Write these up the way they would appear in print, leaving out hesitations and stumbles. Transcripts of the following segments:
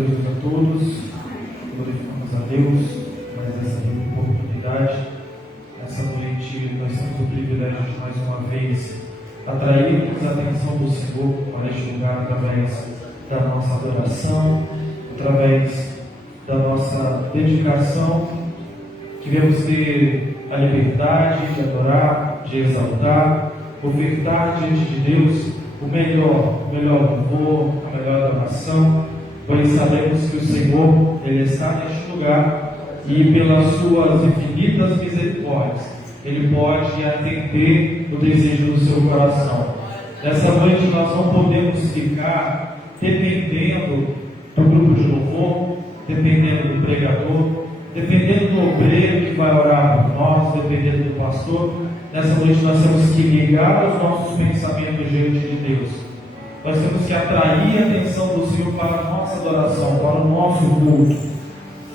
Jesus a todos. Glorificamos a Deus mais essa oportunidade. Essa noite nós temos o privilégio de mais uma vez atrairmos a atenção do Senhor para este lugar através da nossa adoração, através da nossa dedicação. Queremos ter a liberdade de adorar, de exaltar, ofertar diante de Deus o melhor louvor, a melhor adoração, pois sabemos que o Senhor, Ele está neste lugar e pelas suas infinitas misericórdias, Ele pode atender o desejo do seu coração. Nessa noite nós não podemos ficar dependendo do grupo de louvor, dependendo do pregador, dependendo do obreiro que vai orar por nós, dependendo do pastor. Nessa noite nós temos que ligar os nossos pensamentos diante de Deus. Nós temos que atrair a atenção do Senhor para a nossa adoração, para o nosso culto.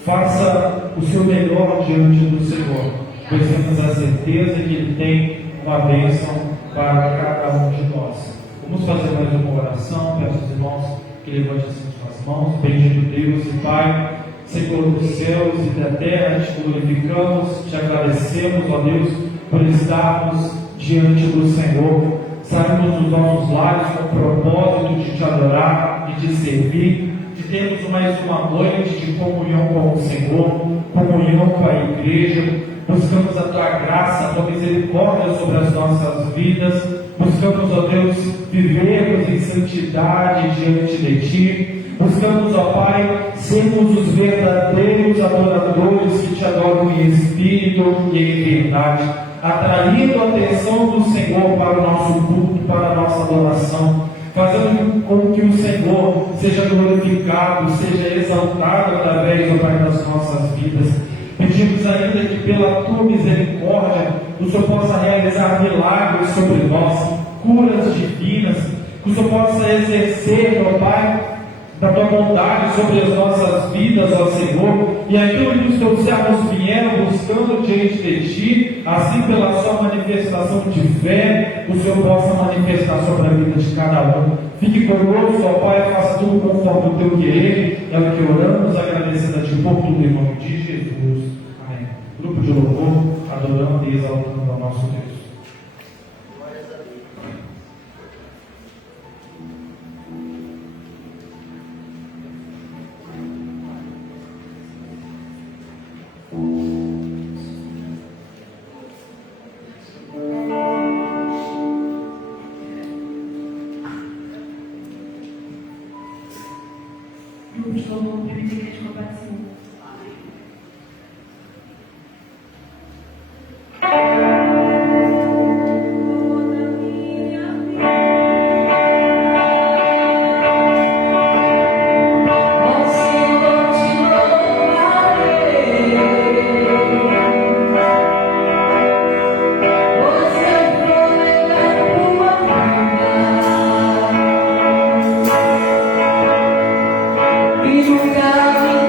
Faça o seu melhor diante do Senhor, pois temos a certeza que Ele tem uma bênção para cada um de nós. Vamos fazer mais uma oração. Peço aos irmãos que levantem assim suas mãos. Bendito Deus e Pai, Senhor dos céus e da terra, te glorificamos, te agradecemos, ó Deus, por estarmos diante do Senhor. Saímos dos nossos lares com o propósito de te adorar, de te servir, de termos mais uma noite de comunhão com o Senhor, comunhão com a igreja. Buscamos a tua graça, a tua misericórdia sobre as nossas vidas. Buscamos, ó Deus, vivermos em santidade diante de ti. Buscamos, ó Pai, sermos os verdadeiros adoradores que te adoram em espírito e em verdade, atraindo a atenção do Senhor para o nosso culto, para a nossa adoração, fazendo com que o Senhor seja glorificado, seja exaltado através, ó Pai, das nossas vidas. Pedimos ainda que pela tua misericórdia o Senhor possa realizar milagres sobre nós, curas divinas, que o Senhor possa exercer, ó Pai, da tua bondade sobre as nossas vidas, ó Senhor, e aquilo que os teus servos vieram buscando diante de ti, assim pela sua manifestação de fé, o Senhor possa manifestar sobre a vida de cada um. Fique conosco, ó Pai, faça tudo conforme o teu querer. É o que oramos, agradecendo a ti por tudo, em nome de Jesus. Amém. Grupo de louvor, adorando e exaltando ao nosso Deus. Lugar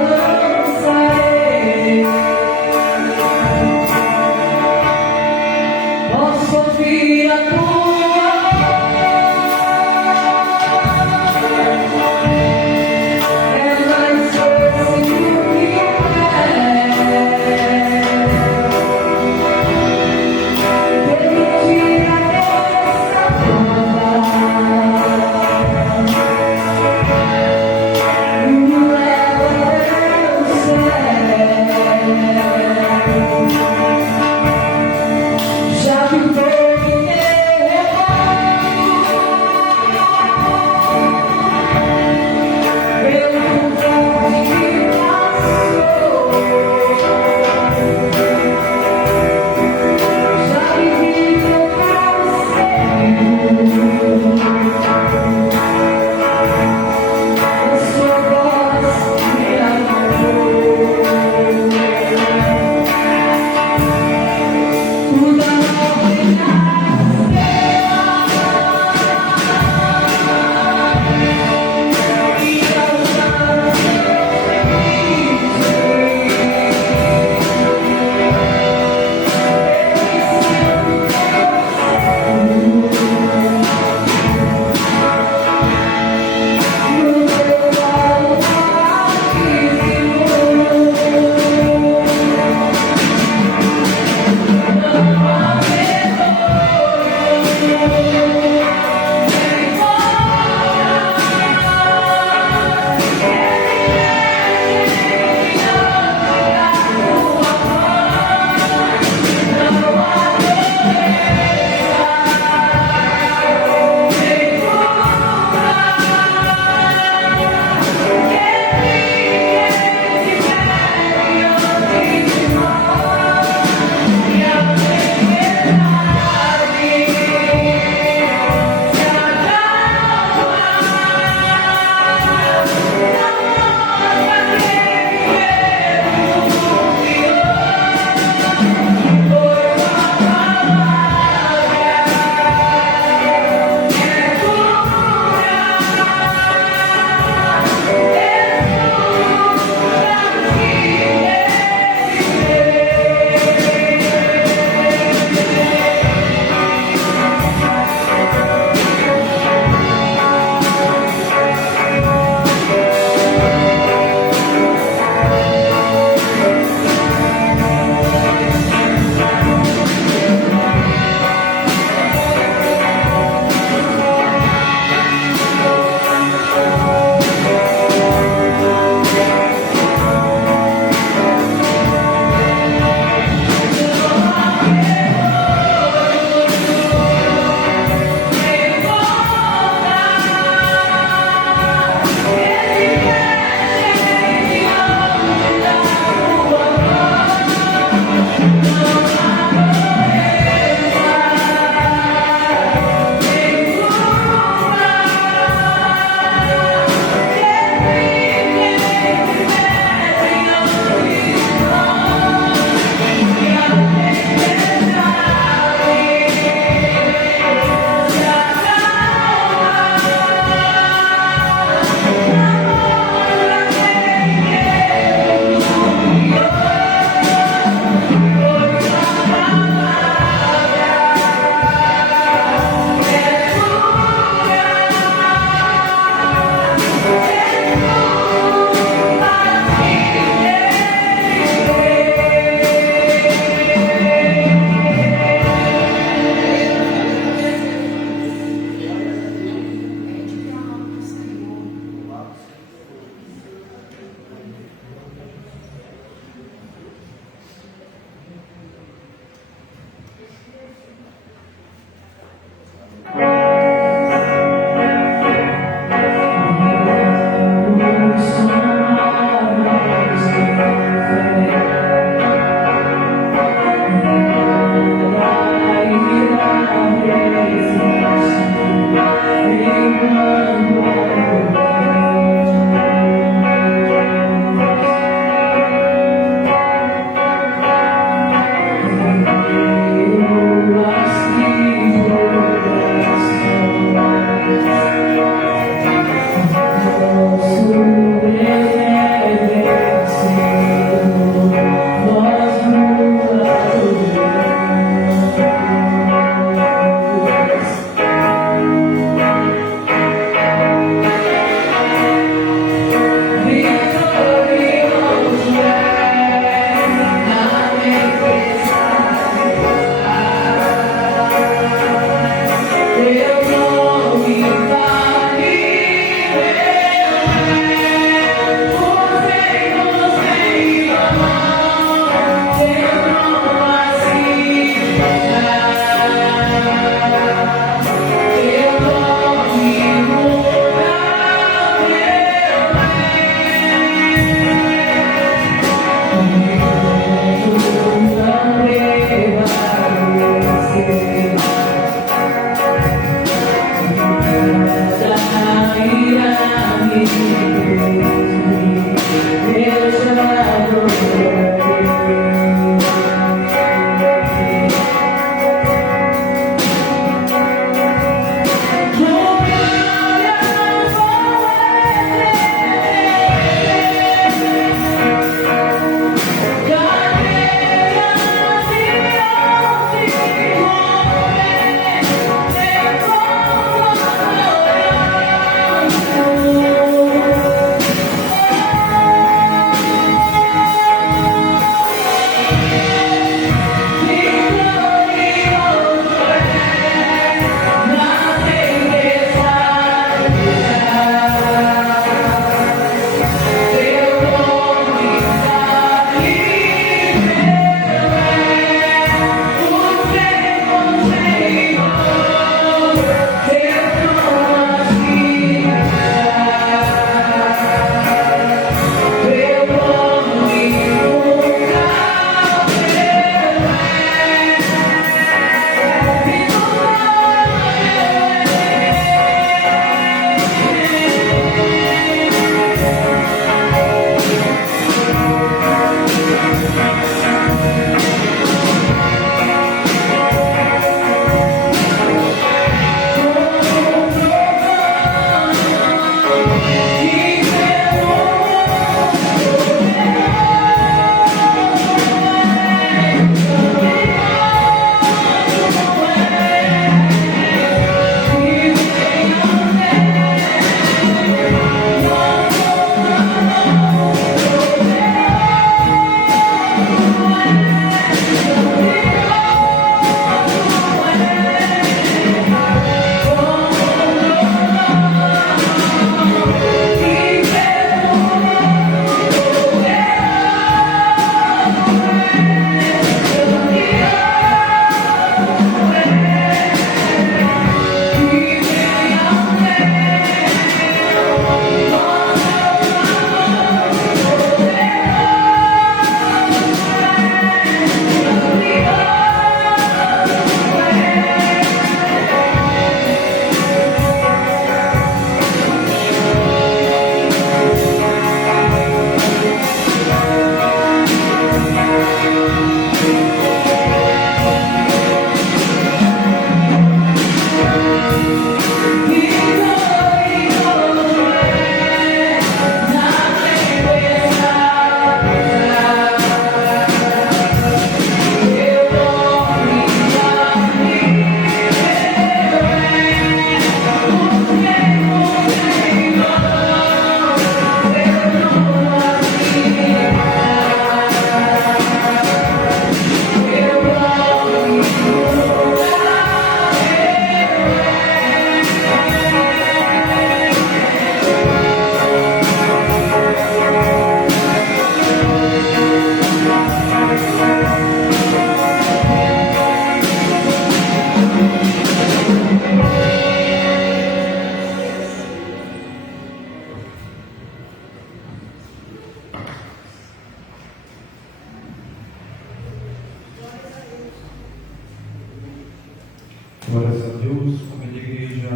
Glórias a Deus. Convido a igreja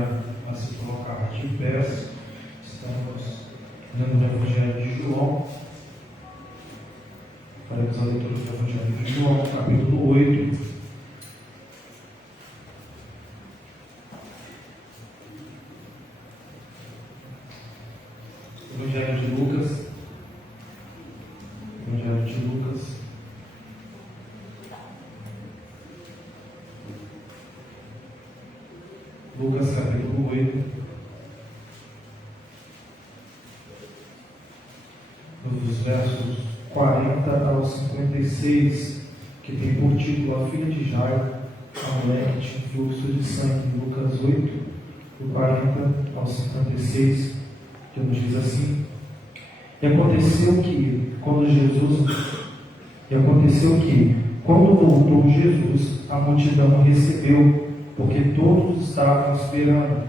a se colocar de pé. Estamos lendo o Evangelho de João. Faremos a leitura do Evangelho de João, capítulo 8. Evangelho de Lucas. Evangelho de Lucas. Lucas capítulo 8, dos versos 40 ao 56, que tem por título A filha de Jairo, a mulher que tinha fluxo de sangue. Lucas 8, do 40 ao 56, que nos diz assim: E aconteceu que, quando voltou Jesus, a multidão o recebeu, porque todos estavam esperando.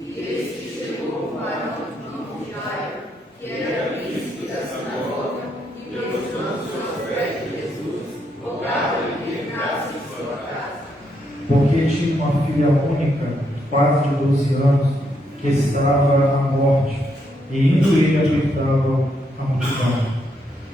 E eis que chegou o varão do nome de Jairo, que era príncipe da sinagoga, e prostrando-se aos pés de Jesus, rogava-lhe que entrasse em sua casa. Porque tinha uma filha única, quase de 12 anos, que estava à morte, e indo ele apertava a multidão.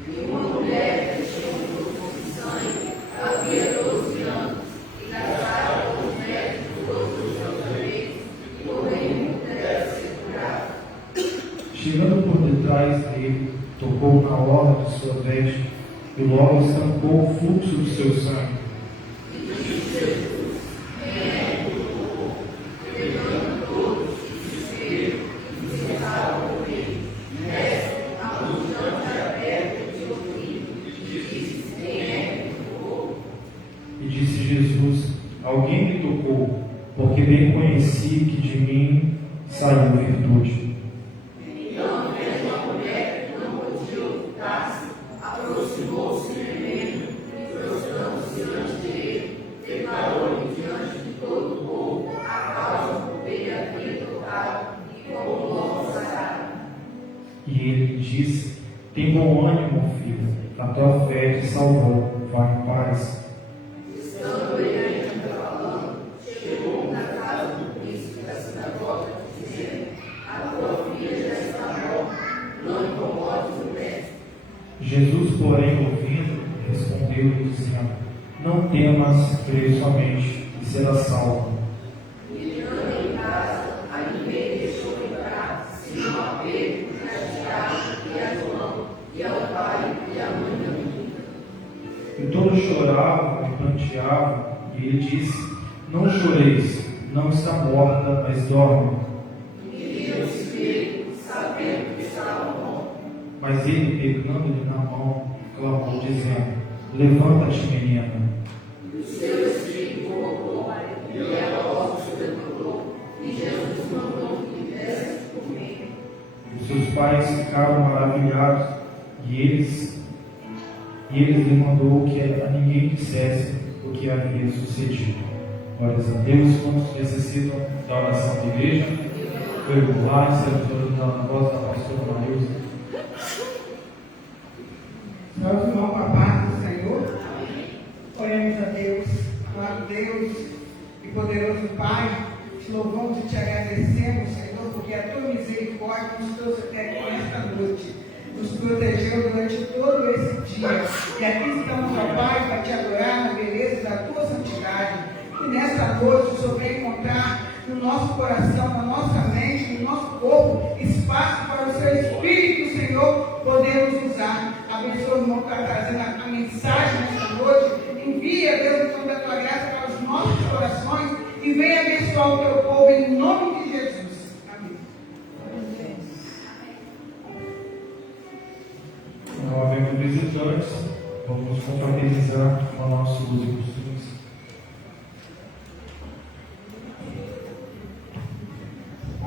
E uma mulher que tinha um fluxo de sangue, havia 12 anos, e gastava com os médicos todos os seus haveres, e porém não pudera ser curada. Chegando por detrás dele, tocou na orla de sua veste, e logo estancou o fluxo do seu sangue. E disse Jesus: Quem tocou? Pegando todos, desespero, e cessaram por ele. Mestre, a multidão te aperta de ouvir, e disse: Quem tocou? E disse Jesus: Alguém me tocou, porque bem conheci que de mim saiu virtude. Então, vendo a mulher que não podia ocultar-se, aproximou-se tremendo, e prostrando-se diante dele, declarou-lhe diante de todo o povo a causa por que ele havia tocado e como logo sarado. E ele lhe disse: Tem bom ânimo, filho, a tua fé te salvou, vai em paz. Estando ele ainda falando, chegou na casa do príncipe da sinagoga, dizendo: A tua filha já está morta, não incomodes o mestre. Jesus, porém, ouvindo, respondeu-lhe, dizendo: Não temas, crê somente, e será salvo. E entrando em casa, a ninguém deixou entrar, senão a Pedro, e a Tiago, e a João, e ao pai e à mãe da menina. E todos choravam e pranteavam, e ele disse: Não choreis, não está morta, mas dorme. E viram-se dele, sabendo que estava morto. Mas ele, pegando-lhe na mão, clamou, dizendo: Levanta-te, menina. E o seu espírito voltou, e ela logo se levantou, e Jesus mandou que lhe desse de comer. Os seus pais ficaram maravilhados, e eles lhe mandou que a ninguém dissesse o que havia sucedido. Glórias a Deus. Quantos necessitam da oração da igreja? Eu vou lá, servidor na voz da pastora Marilza. Nós irmãos com a paz do Senhor, oremos a Deus, amado Deus e poderoso Pai, te louvamos e te agradecemos, Senhor, porque a tua misericórdia nos trouxe até aqui nesta noite, nos protegeu durante todo esse dia, e aqui estamos, ó Pai, para te adorar na beleza da tua santidade, e nesta noite o Senhor vem encontrar no nosso coração, na nossa mente, no nosso corpo, espaço para o seu Espírito, Senhor, poder nos usar. Abençoa o irmão que está trazendo a mensagem nesta noite. Envia, Deus, o som da tua graça para os nossos corações e venha abençoar o teu povo em nome de Jesus. Amém. Não havendo visitantes, vamos confraternizar com a nossa luz e costumes.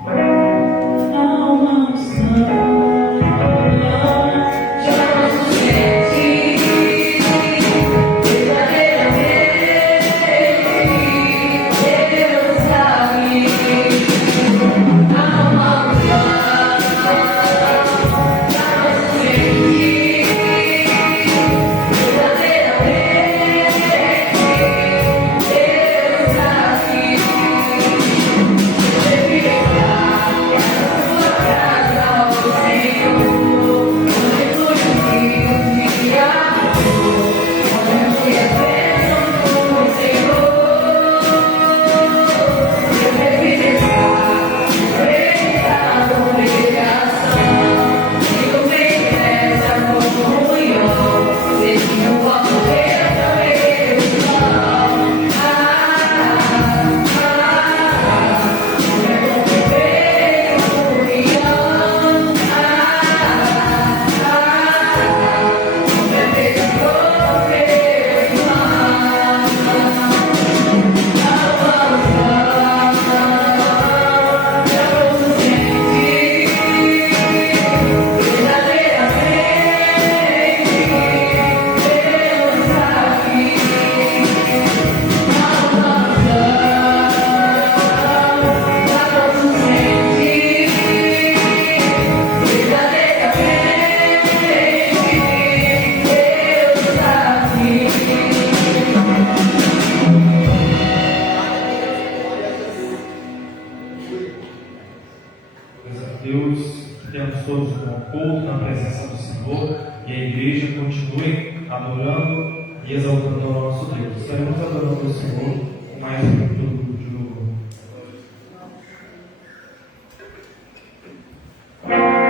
Verdadeiramente Deus, que temos todos um bom culto na presença do Senhor e a igreja continue adorando e exaltando ao nosso Deus. Estaremos adorando o Senhor com mais um minuto de louvor. Oh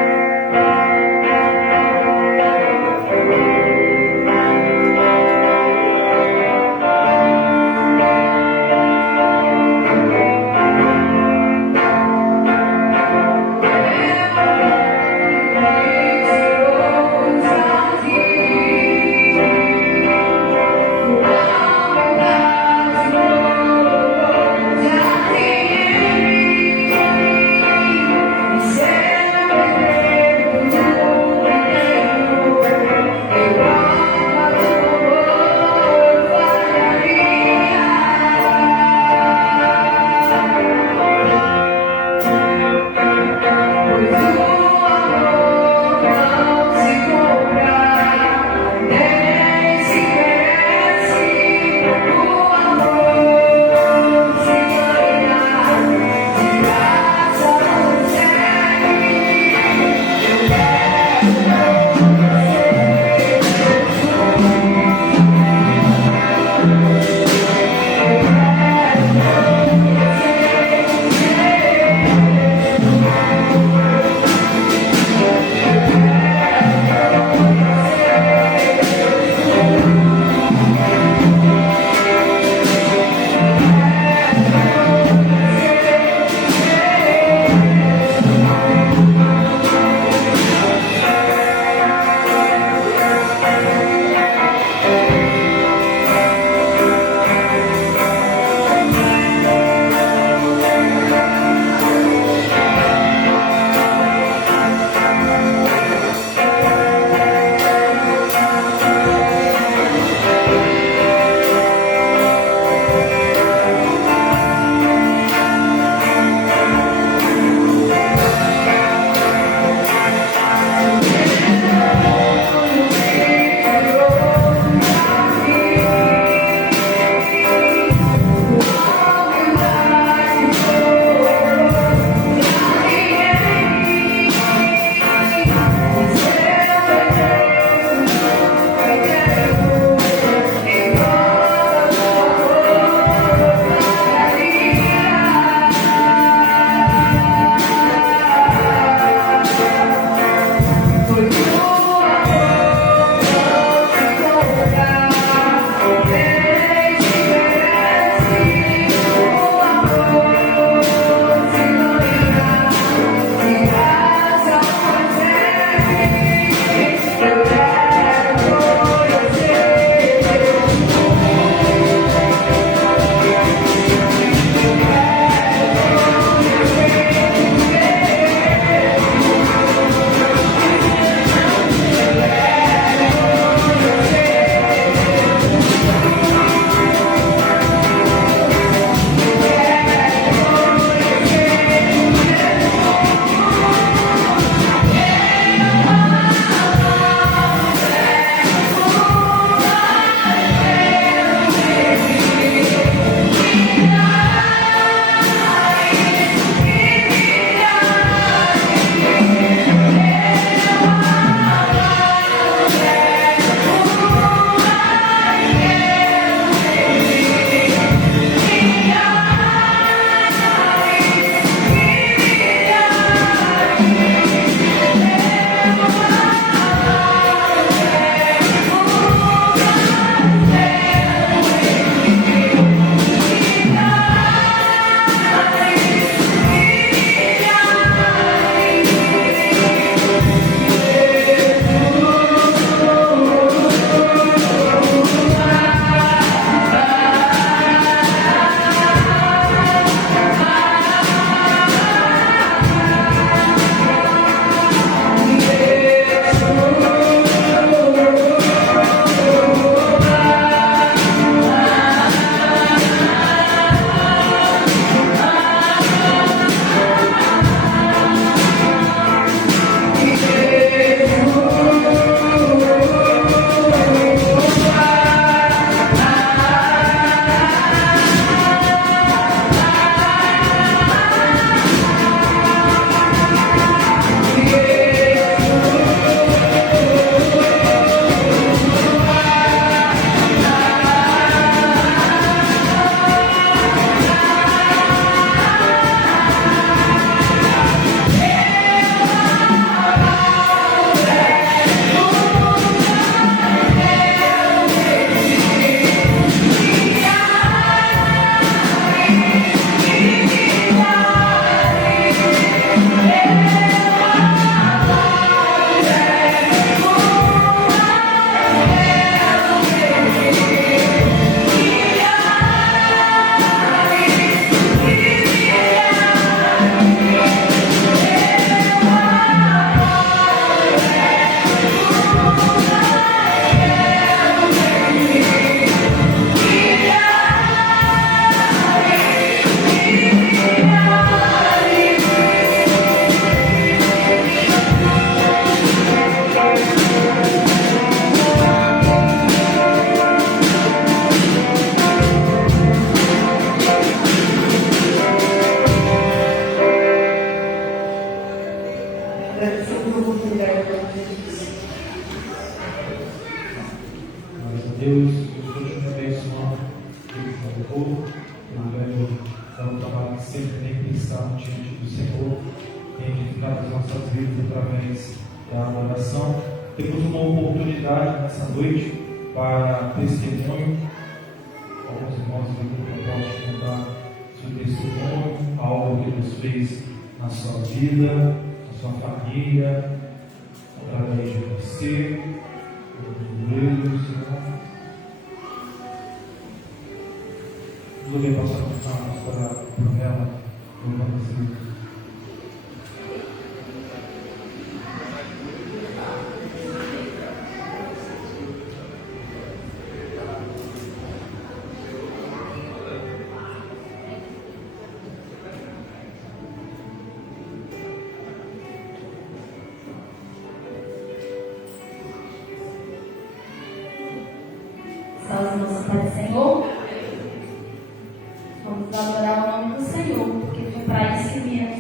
mas sempre estar diante do Senhor, tem edificado as nossas vidas através da adoração. Temos uma oportunidade nessa noite para testemunho. Alguns irmãos podem contar seu testemunho, algo que Deus fez na sua vida, na sua família, através de você, do Senhor. Vou ler passar a pastora Pamela, louvando a Deus. Salve nossa Pai do Senhor. Vamos adorar o nome do Senhor, porque foi para isso que viemos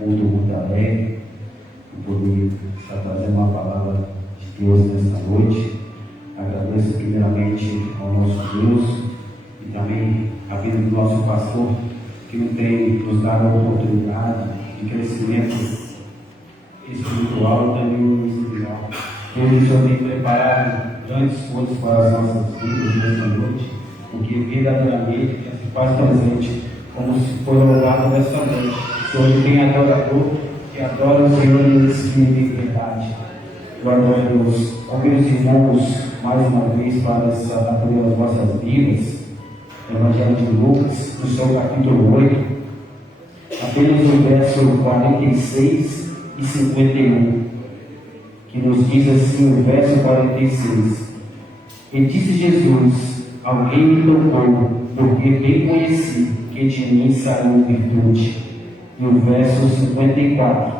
culto muito alegre, por poder estar trazendo uma palavra de Deus nesta noite. Agradeço primeiramente ao nosso Deus e também a vida do nosso pastor, que não tem nos dado a oportunidade de crescimento espiritual e também ministerial. Hoje o Senhor tem preparado grandes coisas para as nossas vidas nesta noite, porque verdadeiramente já se faz presente como se for louvado nesta noite. Hoje tem adorador que adora o Senhor em espírito e verdade. Glória a Deus. Convido os irmãos mais uma vez para abrir as vossas Bíblias, Evangelho de Lucas, no seu capítulo 8, apenas o verso 46 e 51, que nos diz assim, o verso 46. E disse Jesus: alguém me tocou, porque bem conheci que de mim saiu virtude. E o verso 54.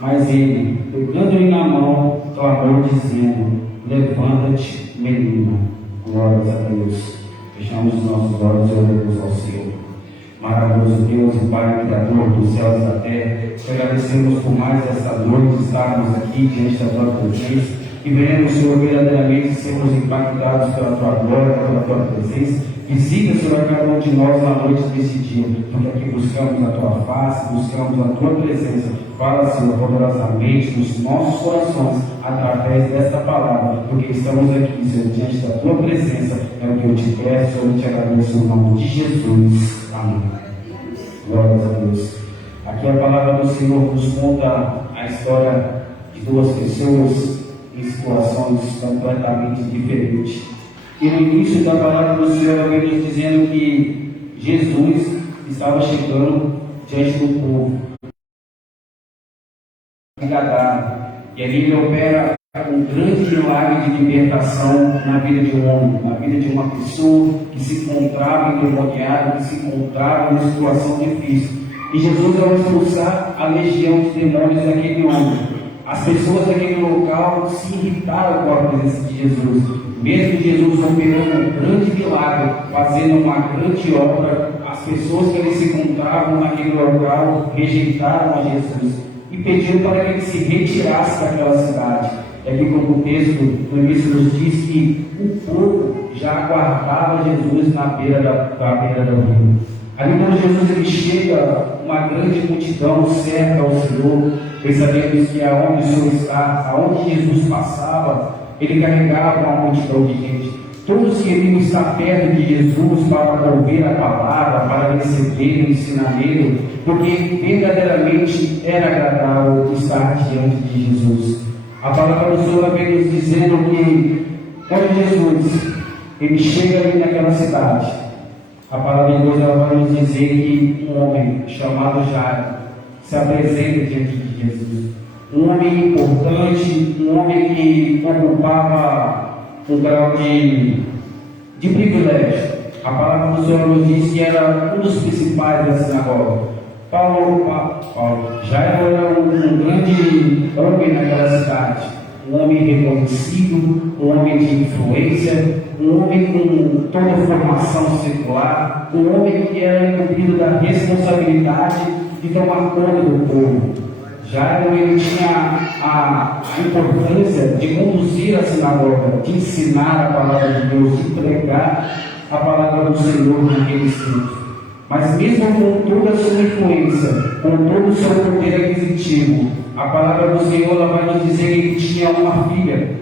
Mas ele, pegando-lhe na mão, clamou, dizendo: levanta-te, menina. Glórias a Deus. Fechamos os nossos olhos e oramos ao Senhor. Maravilhoso Deus e Pai, Criador dos céus e da terra, te agradecemos por mais esta noite estarmos aqui diante da tua presença e veremos, Senhor, verdadeiramente sermos impactados pela tua glória, pela tua presença. Visita, Senhor, a cada um de nós na noite desse dia, porque aqui buscamos a tua face, buscamos a tua presença. Fala, Senhor, poderosamente nos nossos corações através desta palavra, porque estamos aqui, Senhor, diante da tua presença. É o que eu te peço, eu te agradeço no nome de Jesus. Amém. Glórias a Deus. Aqui a palavra do Senhor nos conta a história de duas pessoas em situações completamente diferentes. E no início da palavra do Senhor, vem nos dizendo que Jesus estava chegando diante do povo. E ali ele opera um grande milagre de libertação na vida de um homem, na vida de uma pessoa que se encontrava endemoniada, que se encontrava em situação difícil. E Jesus, ao expulsar a legião de demônios daquele homem, as pessoas daquele local se irritaram com a presença de Jesus. Mesmo Jesus operando um grande milagre, fazendo uma grande obra, as pessoas que ali se encontravam naquele local rejeitaram a Jesus e pediram para que ele se retirasse daquela cidade. É que, como o texto no início nos diz, que o povo já aguardava Jesus na beira do rio. Ali, quando Jesus ele chega, uma grande multidão cerca ao Senhor, pois sabemos que aonde o Senhor está, aonde Jesus passava, ele carregava uma multidão de gente. Todos queriam estar perto de Jesus para ouvir a palavra, para receber o ensinamento, porque verdadeiramente era agradável estar diante de Jesus. A palavra do Senhor vem nos dizendo que quando Jesus ele chega ali naquela cidade, a palavra de Deus ela vai nos dizer que um homem chamado Jairo se apresenta diante de Jesus. Um homem importante, um homem que ocupava um grau de privilégio. A palavra do Senhor nos diz que era um dos principais da sinagoga. Jairo era um grande homem naquela cidade, um homem reconhecido, um homem de influência, um homem com toda a formação secular, um homem que era incumbido da responsabilidade de tomar conta do povo. Jairo ele tinha a importância de conduzir a sinagoga, de ensinar a palavra de Deus, de pregar a palavra do Senhor naqueles tempos. Mas mesmo com toda a sua influência, com todo o seu poder aquisitivo, a palavra do Senhor ela vai nos dizer que ele tinha uma filha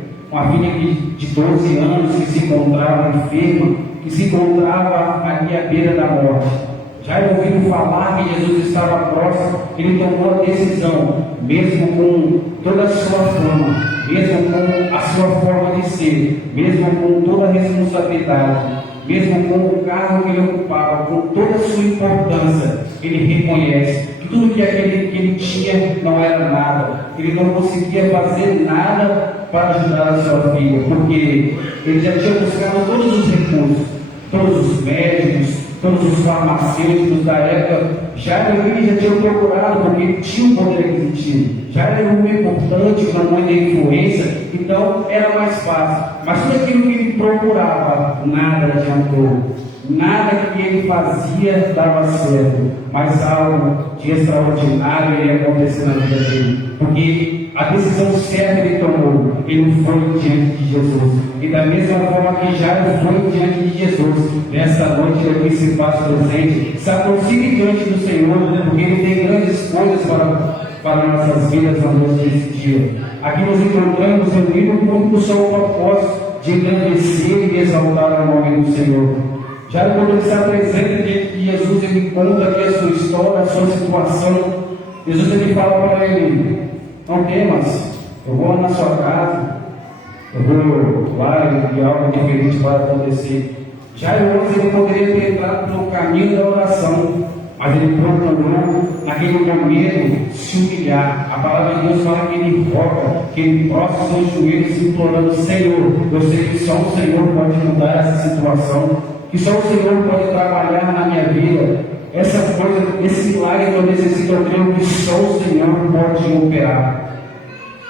de 12 anos que se encontrava enferma, que se encontrava ali à beira da morte. Já ouvindo falar que Jesus estava próximo, ele tomou a decisão, mesmo com toda a sua fama, mesmo com a sua forma de ser, mesmo com toda a responsabilidade, mesmo com o cargo que ele ocupava, com toda a sua importância, ele reconhece que tudo que ele tinha não era nada, ele não conseguia fazer nada para ajudar a sua filha, porque ele já tinha buscado todos os recursos, todos os médicos, todos os farmacêuticos da época, já tinham procurado, porque ele tinha um poder aquisitivo, já era um homem importante, uma mãe de influência, então era mais fácil. Mas tudo aquilo que ele procurava, nada adiantou, Nada que ele fazia dava certo, mas algo de extraordinário ia acontecer na vida dele, porque a decisão certa ele tomou, ele foi diante de Jesus, e da mesma forma que Jairo foi diante de Jesus, nesta noite ele aqui se faz presente, se aproxime diante do Senhor, porque ele tem grandes coisas para nossas vidas na noite desse dia. Aqui nos encontramos reunidos com o seu propósito de engrandecer e exaltar o nome do Senhor. Já quando ele está presente diante de Jesus, ele conta aqui a sua história, a sua situação. Jesus ele fala para ele: não temas, eu vou na sua casa, eu vou lá e algo diferente vai acontecer. Já antes ele poderia ter entrado pelo caminho da oração, mas ele procurou naquele momento se humilhar. A palavra de Deus fala que ele roga, que ele prostra os seus joelhos implorando: Senhor, eu sei que só o Senhor pode mudar essa situação, que só o Senhor pode trabalhar na minha vida. Essa coisa, esse milagre que eu necessito, eu creio que só o Senhor pode operar.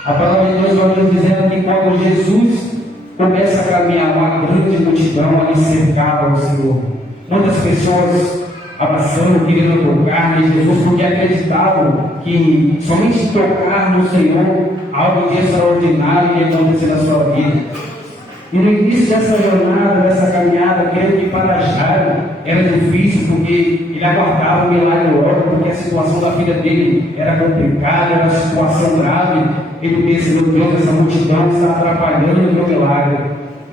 A palavra de Deus vai nos dizendo que quando Jesus começa a caminhar, uma grande multidão ali cercava o Senhor. Muitas pessoas abraçando, querendo tocar em Jesus, porque acreditavam que somente tocar no Senhor, algo de extraordinário ia acontecer na sua vida. E no início dessa jornada, dessa caminhada, creio que para Jairo era difícil, porque ele aguardava o milagre logo, porque a situação da vida dele era complicada, era uma situação grave. Ele pensa: meu Deus, essa multidão está atrapalhando o meu milagre.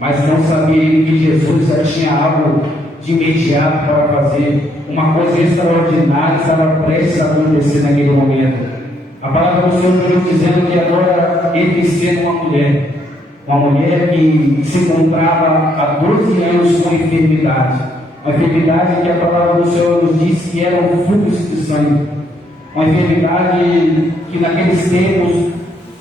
Mas não sabia que Jesus já tinha algo de imediato para fazer. Uma coisa extraordinária estava prestes a acontecer naquele momento. A palavra do Senhor está nos dizendo que agora ele sendo uma mulher que se encontrava há 12 anos com enfermidade. Uma enfermidade que a palavra do Senhor nos diz que era um fluxo de sangue. Uma enfermidade que naqueles tempos,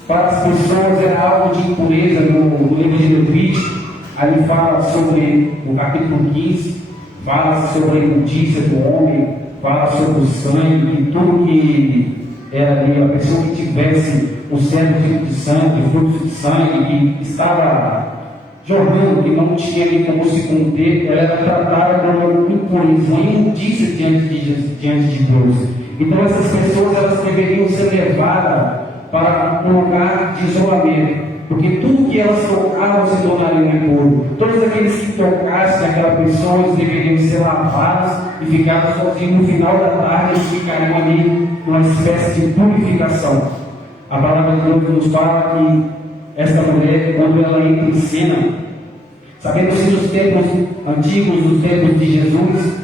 para as pessoas, era algo de impureza. No livro de Levítico, ali fala sobre, no capítulo 15, fala sobre a imundícia do homem, fala sobre o sangue, e tudo que era ali, a pessoa que tivesse um certo tipo de sangue, fluxo de sangue, que estava jorrando, que não tinha nem como se conter, ela era tratada como impureza, uma imundícia diante de Deus. Então essas pessoas, elas deveriam ser levadas para um lugar de isolamento, porque tudo que elas tocavam se tornaria impuro. Todos aqueles que tocassem aquela pessoa, eles deveriam ser lavados e ficar sozinhos. No final da tarde, eles ficariam ali numa espécie de purificação. A palavra de Deus nos fala que esta mulher, quando ela entra em cena, sabemos que nos tempos antigos, nos tempos de Jesus,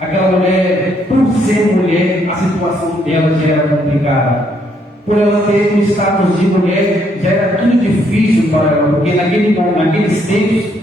aquela mulher, por ser mulher, a situação dela já era complicada. Por ela ter um status de mulher, já era tudo difícil para ela, porque naqueles tempos,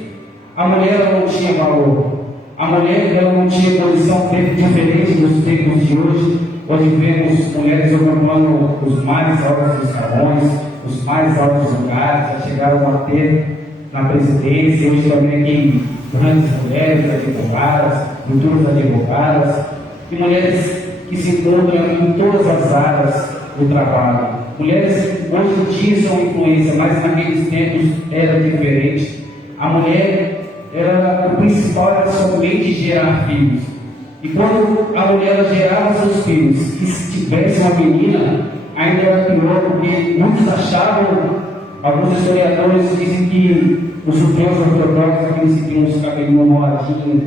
a mulher ela não tinha valor. A mulher ela não tinha condição diferente dos tempos de hoje, onde vemos mulheres ocupando os mais altos escalões, os mais altos lugares, já chegaram a ter na presidência. Hoje também tem grandes mulheres advogadas, futuras advogadas, e mulheres que se encontram em todas as áreas do trabalho. Mulheres hoje em dia são influência, mas naqueles tempos era diferente. A mulher, o principal era somente gerar filhos. E quando a mulher gerava seus filhos, e se tivesse uma menina, ainda era pior, porque muitos achavam, alguns historiadores dizem que os judeus ortodoxos, aqueles que tinham os cabelinhos moladinhos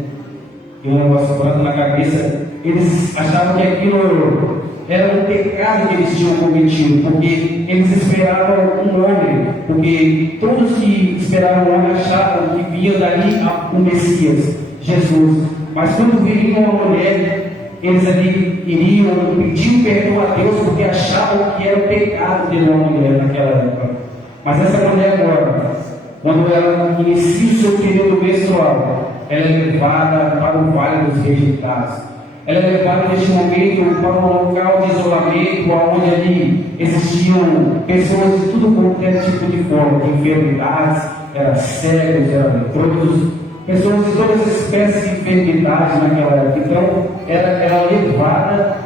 e um negócio branco na cabeça, eles achavam que aquilo era um pecado que eles tinham cometido, porque eles esperavam um homem, porque todos que esperavam um homem achavam que vinha dali o Messias, Jesus. Mas quando viriam uma mulher, eles ali iriam pedir perdão a Deus, porque achavam que era um pecado ter uma mulher naquela época. Mas essa mulher agora, quando ela inicia o seu período menstrual, ela é levada para o Vale dos Rejeitados. Ela é levada neste momento para um local de isolamento, onde ali existiam pessoas de tudo qualquer tipo de forma, de enfermidades, eram cegos, eram leprosos, pessoas de todas as espécies de enfermidades naquela época. Então, ela era levada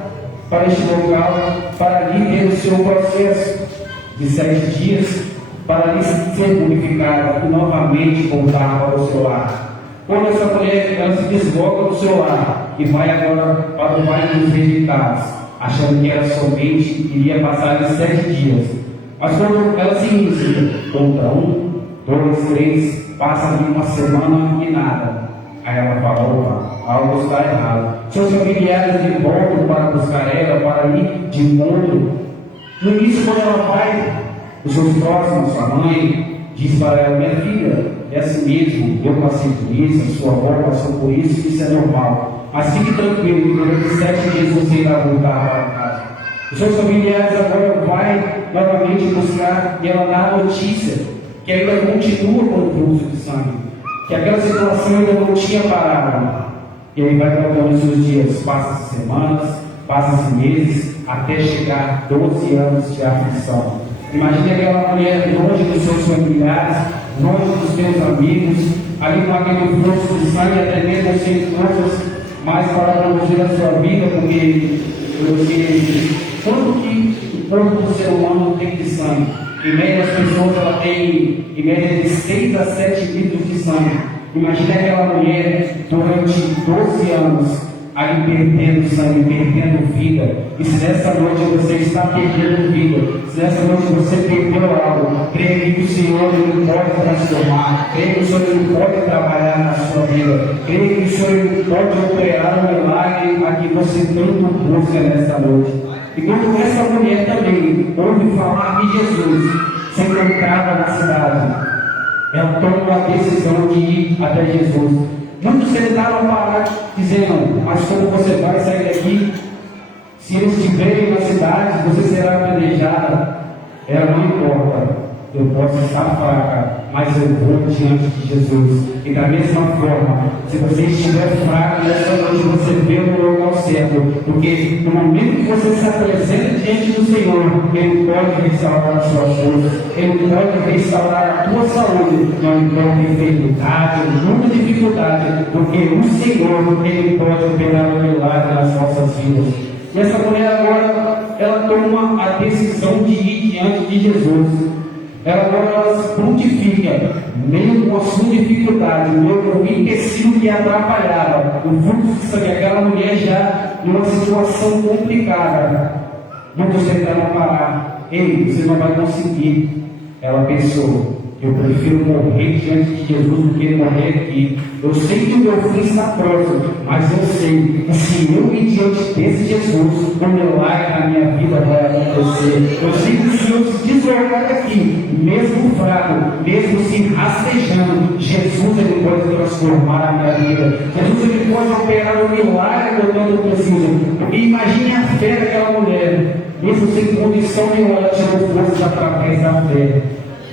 para este local, para ali ter o seu processo de 7 dias, para ali ser purificada e novamente voltar para o seu lar. Quando essa mulher ela se desloca do seu lar e vai agora para o Vale dos Rejeitados, achando que ela somente iria passar ali 7 dias. Mas quando ela se inicia, conta 1, 2, 3, passa ali uma semana e nada. Aí ela fala, opa, algo está errado. Seus familiares de voltam para buscar ela, para ir de encontro. No início, quando ela vai, os seus próximos, sua mãe, diz para ela, minha filha, é assim mesmo, eu passei por isso, a sua avó passou por isso é normal. Mas fique tranquilo, que durante 7 dias você irá voltar para casa. Os seus familiares agora vai novamente buscar e ela dá a notícia que ainda continua com o fluxo de sangue, que aquela situação ainda não tinha parado. E aí vai colocando os seus dias, passa-se semanas, passa-se meses, até chegar 12 anos de aflição. Imagine aquela mulher longe dos seus familiares, longe dos seus amigos, ali com aquele fluxo de sangue, até mesmo sem forças mais para conduzir a sua vida, porque quanto que o corpo do ser humano tem de sangue? Em média, as pessoas ela tem em média de 6 a 7 litros de sangue. Imagine aquela mulher durante 12 anos ali perdendo sangue, perdendo vida. E se nessa noite você está perdendo vida, se nessa noite você perdeu algo, creia que o Senhor ele pode transformar, creia que o Senhor ele pode trabalhar na sua vida, creia que o Senhor ele pode operar um milagre a que você tanto busca nesta noite. E quando essa mulher também ouve falar de Jesus, se encontrava na cidade, ela toma a decisão de ir até Jesus. Muitos tentaram parar dizendo, mas como você vai sair daqui? Se eles te verem na cidade, você será apedrejada. Ela não importa, eu posso estar fraca, mas eu vou diante de Jesus. E da mesma forma, se você estiver fraco nessa noite, você vê no local certo, porque no momento que você se apresenta diante do Senhor, Ele pode restaurar a sua força, Ele pode restaurar a tua saúde, não importa enfermidade, nenhuma dificuldade, porque o Senhor, Ele pode operar o milagre nas nossas vidas. E essa mulher agora, ela toma a decisão de ir diante de Jesus. Ela agora se prontifica, mesmo com a sua dificuldade, mesmo com o empecilho que atrapalhava, o fluxo que aquela mulher já numa situação complicada. Muitos tentaram parar. Ei, você não vai conseguir. Ela pensou, eu prefiro morrer diante de Jesus do que morrer aqui. Eu sei que o meu fim está próximo, mas eu sei que se eu ir diante desse Jesus, o milagre na minha vida vai acontecer. Eu sei que se eu se deslocar daqui, mesmo fraco, mesmo se rastejando, Jesus ele pode transformar a minha vida. Jesus ele pode operar o milagre que eu tanto preciso. Porque imagine a fé daquela mulher, mesmo sem condição nenhuma, ela tirou forças através da fé.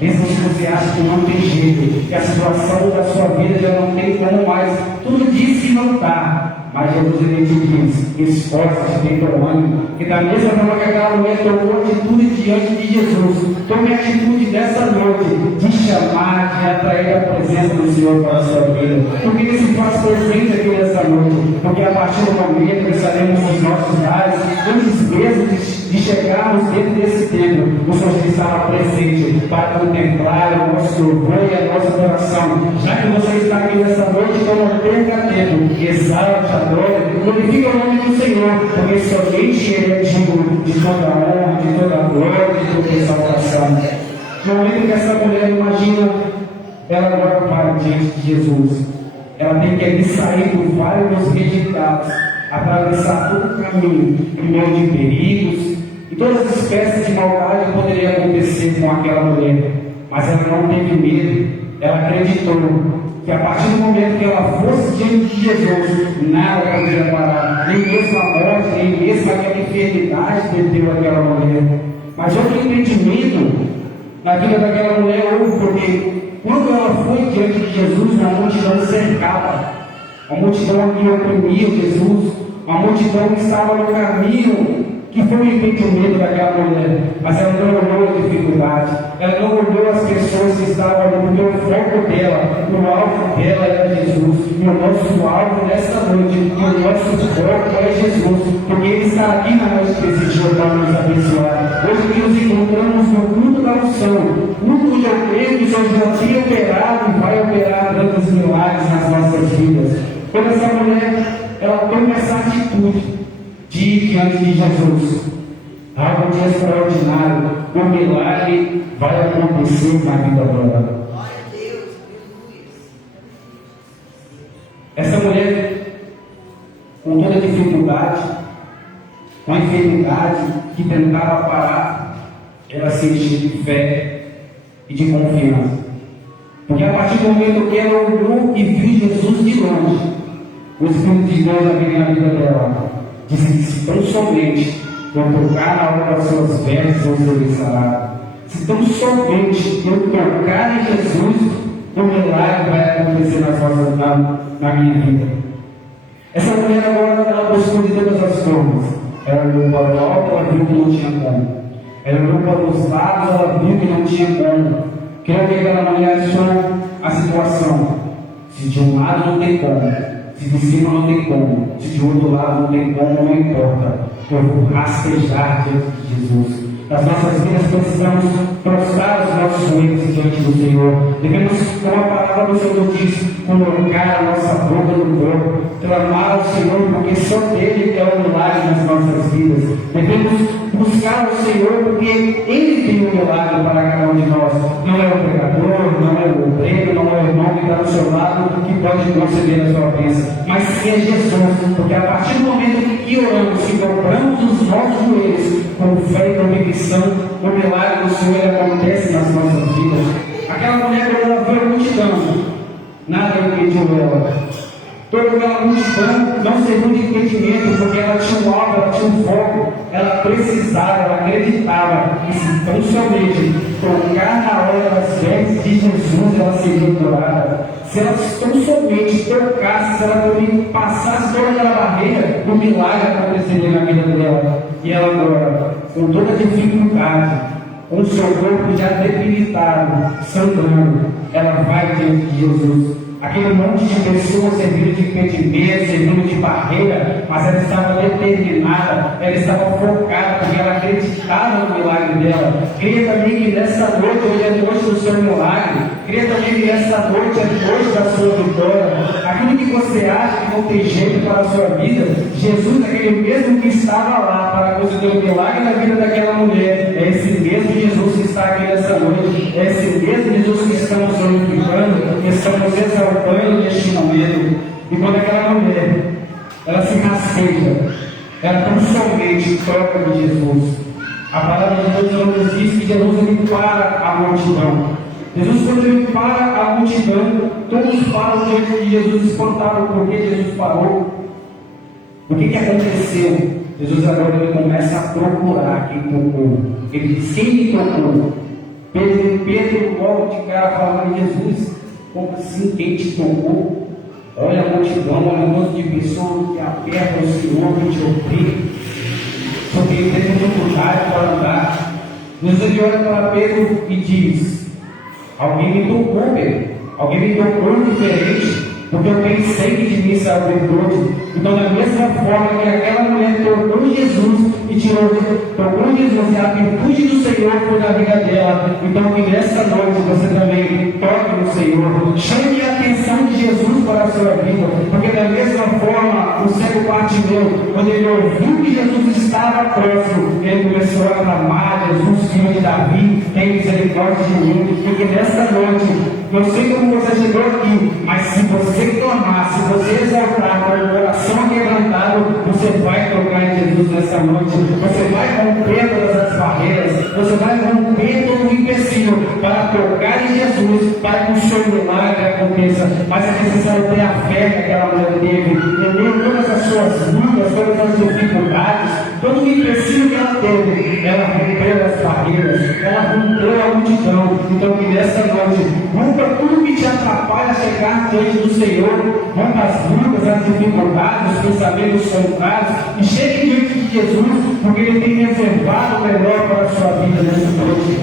Mesmo se você acha que não tem jeito, que a situação da sua vida já não tem como mais, tudo diz que não está. Mas Jesus ele te diz, esforça-te, tem teu ânimo. E da mesma forma que aquela mulher tomou atitude diante de Jesus, tome a atitude dessa noite de chamar, de atrair a presença do Senhor para a sua vida. Porque Ele se faz presente aqui nessa noite. Porque a partir do momento que estaremos nos nossos lares, antes mesmo de chegarmos dentro desse templo, o Senhor estará presente para contemplar o nosso louvor e a nossa adoração. Já que você está aqui nessa noite, então não perca tempo, exalte, adore, glorifique o nome do Senhor, porque somente Ele é digno de toda a honra, de toda a glória, de toda a exaltação. No momento que essa mulher imagina, ela agora vai diante de Jesus. Ela tem que ali sair do vale dos rejeitados, atravessar todo o caminho, em meio de perigos, e todas as espécies de maldade poderiam acontecer com aquela mulher. Mas ela não teve medo, ela acreditou que a partir do momento que ela fosse diante de Jesus, nada poderia parar, nem mesmo a morte, nem mesmo aquela enfermidade perdeu aquela mulher. Mas outro entendimento na vida daquela mulher houve, porque quando ela foi diante de Jesus, uma multidão cercava, uma multidão que oprimia Jesus, uma multidão que estava no caminho, que foi o impedimento daquela mulher. Mas ela não olhou a dificuldade, ela não olhou as pessoas que estavam ali, porque o foco dela, o alvo dela era Jesus. E o nosso alvo nessa noite, e o nosso foco é Jesus, porque Ele está aqui na noite desse dia para nos abençoar. Hoje que nos encontramos no culto da unção, culto de eu creio que o Senhor já tinha operado e vai operar grandes milagres nas nossas Quando essa mulher, ela toma essa atitude de ir diante de Jesus, algo de extraordinário, um milagre vai acontecer na vida dela. Essa mulher, com toda dificuldade, com a enfermidade que tentava parar, ela se encheu de fé e de confiança. Porque a partir do momento que ela olhou e viu Jesus de longe, o Espírito de Deus veio na vida dela. Disse que se tão somente eu tocar na hora das suas vestes, eu serei sarado. Se tão somente eu tocar em Jesus, o milagre vai acontecer na minha vida. Essa mulher agora, ela buscou de todas as formas. Ela olhou para o alto, ela viu que não tinha como. Ela olhou para os lados, ela viu que não tinha como. Creio que aquela mulher achou a situação. Se de um lado não tem como, se de cima não tem como, se de outro lado não tem como, não importa. Eu vou rastejar diante de Jesus. Nas nossas vidas precisamos prostrar os nossos joelhos diante do Senhor. Devemos, como a palavra do Senhor diz, colocar a nossa boca no corpo, clamar ao Senhor, porque só dele é o milagre nas nossas vidas. Devemos buscar o Senhor, porque Ele tem um milagre para cada um de nós. Não é o pregador, não é o obreiro, não é o irmão que está do seu lado que pode conceder a sua bênção, mas sim é Jesus, porque a partir do momento que oramos e dobramos os nossos joelhos com fé e convicção, o milagre do Senhor acontece nas nossas vidas. Aquela mulher, quando ela viu a multidão, nada impediu ela. Toda aquela multidão não serviu de impedimento, porque ela tinha um alvo, ela tinha um foco, ela precisava, ela acreditava que se tão somente tocar na hora das vestes de Jesus, ela seria curada. Se ela tão somente tocasse, se ela também passasse toda aquela barreira, o milagre aconteceria na vida dela. E ela agora, com toda dificuldade, com o seu corpo já debilitado, sangrando, ela vai diante de Jesus. Aquele monte de pessoas serviram de impedimento, serviram de barreira, mas ela estava determinada, ela estava focada, porque ela acreditava no milagre dela. Creia também que nessa noite, hoje é noite do seu milagre. Creia também que nessa noite é noite da sua vitória. Aquilo que você acha que não tem jeito para a sua vida, Jesus, aquele mesmo que estava lá para conceder o milagre na vida daquela mulher, é esse mesmo Jesus que está aqui nessa noite, é esse mesmo Jesus que estamos glorificando, que estamos exaltando neste momento. E quando aquela mulher, ela se rasteja, ela tão somente toca de Jesus. A palavra de Deus nos diz que Jesus ele para a multidão. Jesus, quando ele para a multidão, todos param diante de Jesus, espantados porque Jesus parou. O que aconteceu? Jesus agora ele começa a procurar quem tocou. Ele diz: quem me tocou? Pedro logo de cara falando: Jesus, como assim, quem te tocou? Olha a multidão, olha um monte de pessoas que apertam o Senhor, que te oprimem, porque ele tem dificuldade para andar. Jesus ele olha para Pedro e diz: alguém me tocou, Pedro, alguém me tocou diferente, porque eu pensei que de mim saiu virtude. Então, da mesma forma que aquela mulher tocou Jesus e tocou Jesus, e a virtude do Senhor foi na vida dela. Então, que nessa noite você também toque no Senhor, chame a atenção de Jesus para a sua vida, porque da mesma forma o cego Bartimeu, quando ele ouviu que Jesus estava próximo, ele começou a clamar: Jesus, filho de Davi, tem misericórdia de mim. E que nessa noite, não sei como você chegou aqui, mas se você clamar, se você exaltar com o coração quebrantado, você vai tocar em Jesus nessa noite. Você vai romper todas as barreiras, você vai romper todo o empecilho para tocar em Jesus, para que o seu milagre aconteça. Mas é necessário ter a fé que aquela mulher teve, entender todas as suas lutas, todas as dificuldades, todo o empecilho que ela teve. Ela rompeu as barreiras, ela rompeu a multidão. Então, que nessa noite, rompa tudo que te atrapalha a chegar diante do Senhor, rompa as lutas, as dificuldades, os pensamentos contrários, e chegue diante de Jesus, porque Ele tem reservado o melhor para a sua vida nessa noite.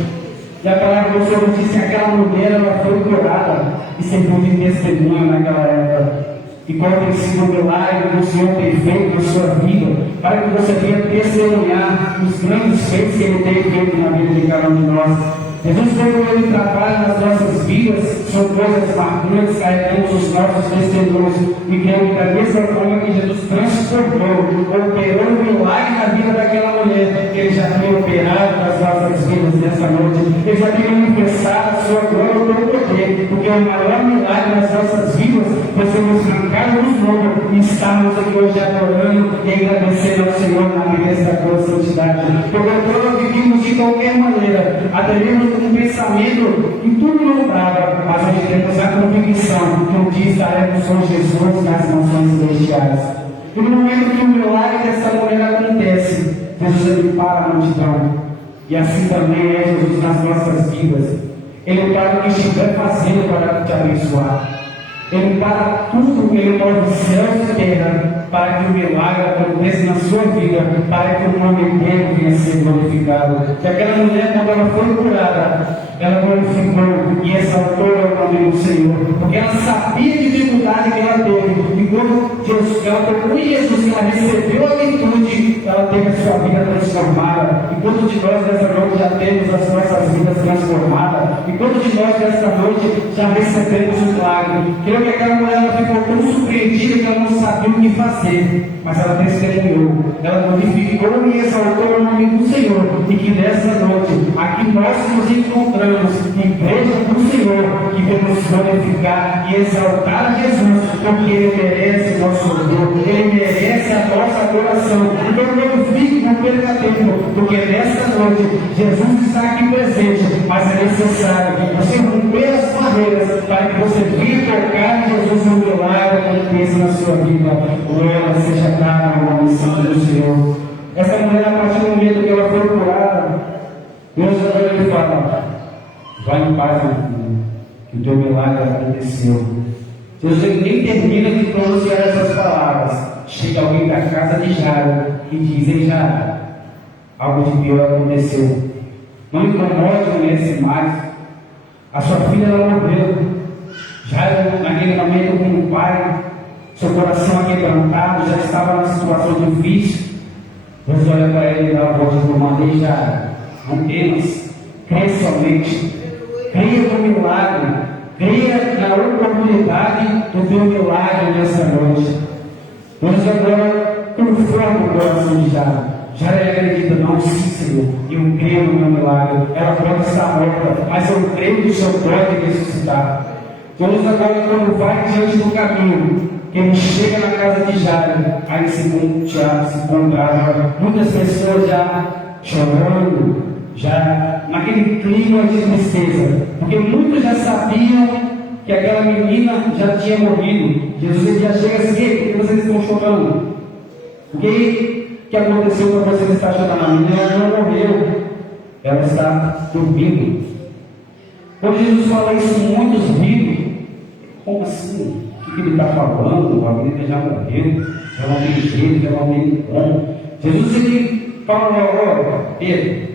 E a palavra do Senhor diz que aquela mulher ela foi curada e serviu de testemunha naquela época. E qual tem sido o milagre que o Senhor tem feito na sua vida, para que você venha testemunhar os grandes feitos que Ele tem feito na vida de cada um de nós. Jesus, quando Ele trabalha nas nossas vidas, são coisas marcantes, carregamos os nossos testemunhos. E creio que da mesma forma que Jesus transformou, operou um milagre na vida daquela mulher, que Ele já tem operado nas nossas vidas nessa noite. Ele já tem manifestado a sua glória e o seu poder, porque o maior milagre nas nossas vidas foi sermos arrancados do mundo e estarmos aqui hoje adorando e agradecendo ao Senhor na beleza da tua santidade. Porque todos vivimos de qualquer maneira, aderimos com um pensamento que tudo não dava, mas hoje temos a convicção que um dia estaremos com Jesus nas nações celestiais. E no momento que o milagre dessa mulher acontece, Jesus ele para a multidão. E assim também é Jesus nas nossas vidas. Ele para o que estiver fazendo para te abençoar. Ele para tudo, Ele move os céus e terra para que o milagre aconteça na sua vida, para que o nome dele venha a ser glorificado. Que aquela mulher, quando ela foi curada, ela glorificou e exaltou o nome do Senhor, porque ela sabia a dificuldade que ela teve. E quando Jesus, ela tocou em Jesus, que ela recebeu a virtude, ela teve a sua vida transformada. E quantos de nós nessa noite já temos as nossas vidas transformadas? E quantos de nós nessa noite já recebemos o milagre? Creio que aquela mulher ela ficou tão surpreendida que ela não sabia o que fazer, mas ela testemunhou, ela glorificou e exaltou o nome do Senhor. E que nessa noite, aqui nós nos encontramos, igreja do Senhor, que vamos glorificar e exaltar a Jesus, porque Ele merece o nosso louvor, Ele merece a nossa adoração. Então glorifique, não perca tempo, porque nessa noite Jesus está aqui presente, mas é necessário você romper as barreiras para que você venha tocar em Jesus um milagre aconteça na sua vida. Glória seja dada ao nome santo do Senhor. Essa mulher, a partir do momento que ela foi curada, Deus agora lhe fala: vai em paz, que o teu milagre aconteceu. Jesus nem termina de pronunciar essas palavras. Chega alguém da casa de Jairo e diz: ei, Jairo, algo de pior aconteceu. Não incomode nesse mais. A sua filha ela morreu. Jairo, naquele momento, como pai, seu coração quebrantado, já estava numa situação difícil. Deus olha para ele e dá a voz de comando: ei, Jairo, não temas, crê somente. Creia no milagre, creia na oportunidade do teu milagre nessa noite. Deus agora conforma o coração de Jairo. Jairo acredita: não, sim, Senhor, eu creio no meu milagre. Ela pode estar morta, mas eu creio que o Senhor pode ressuscitar. Deus agora, quando vai diante do caminho, que ele chega na casa de Jairo, aí segundo Tiago se encontrava muitas pessoas já chorando, já naquele clima de tristeza, porque muitos já sabiam que aquela menina já tinha morrido. Jesus já chega assim: por que vocês estão chorando? O que aconteceu para vocês estar chorando? A menina não morreu, ela está dormindo. Quando Jesus fala isso, muitos riram. Como assim? O que ele está falando? A menina já morreu, já é um menino jeito, já é um menino bom. Jesus ele fala: olha, Pedro,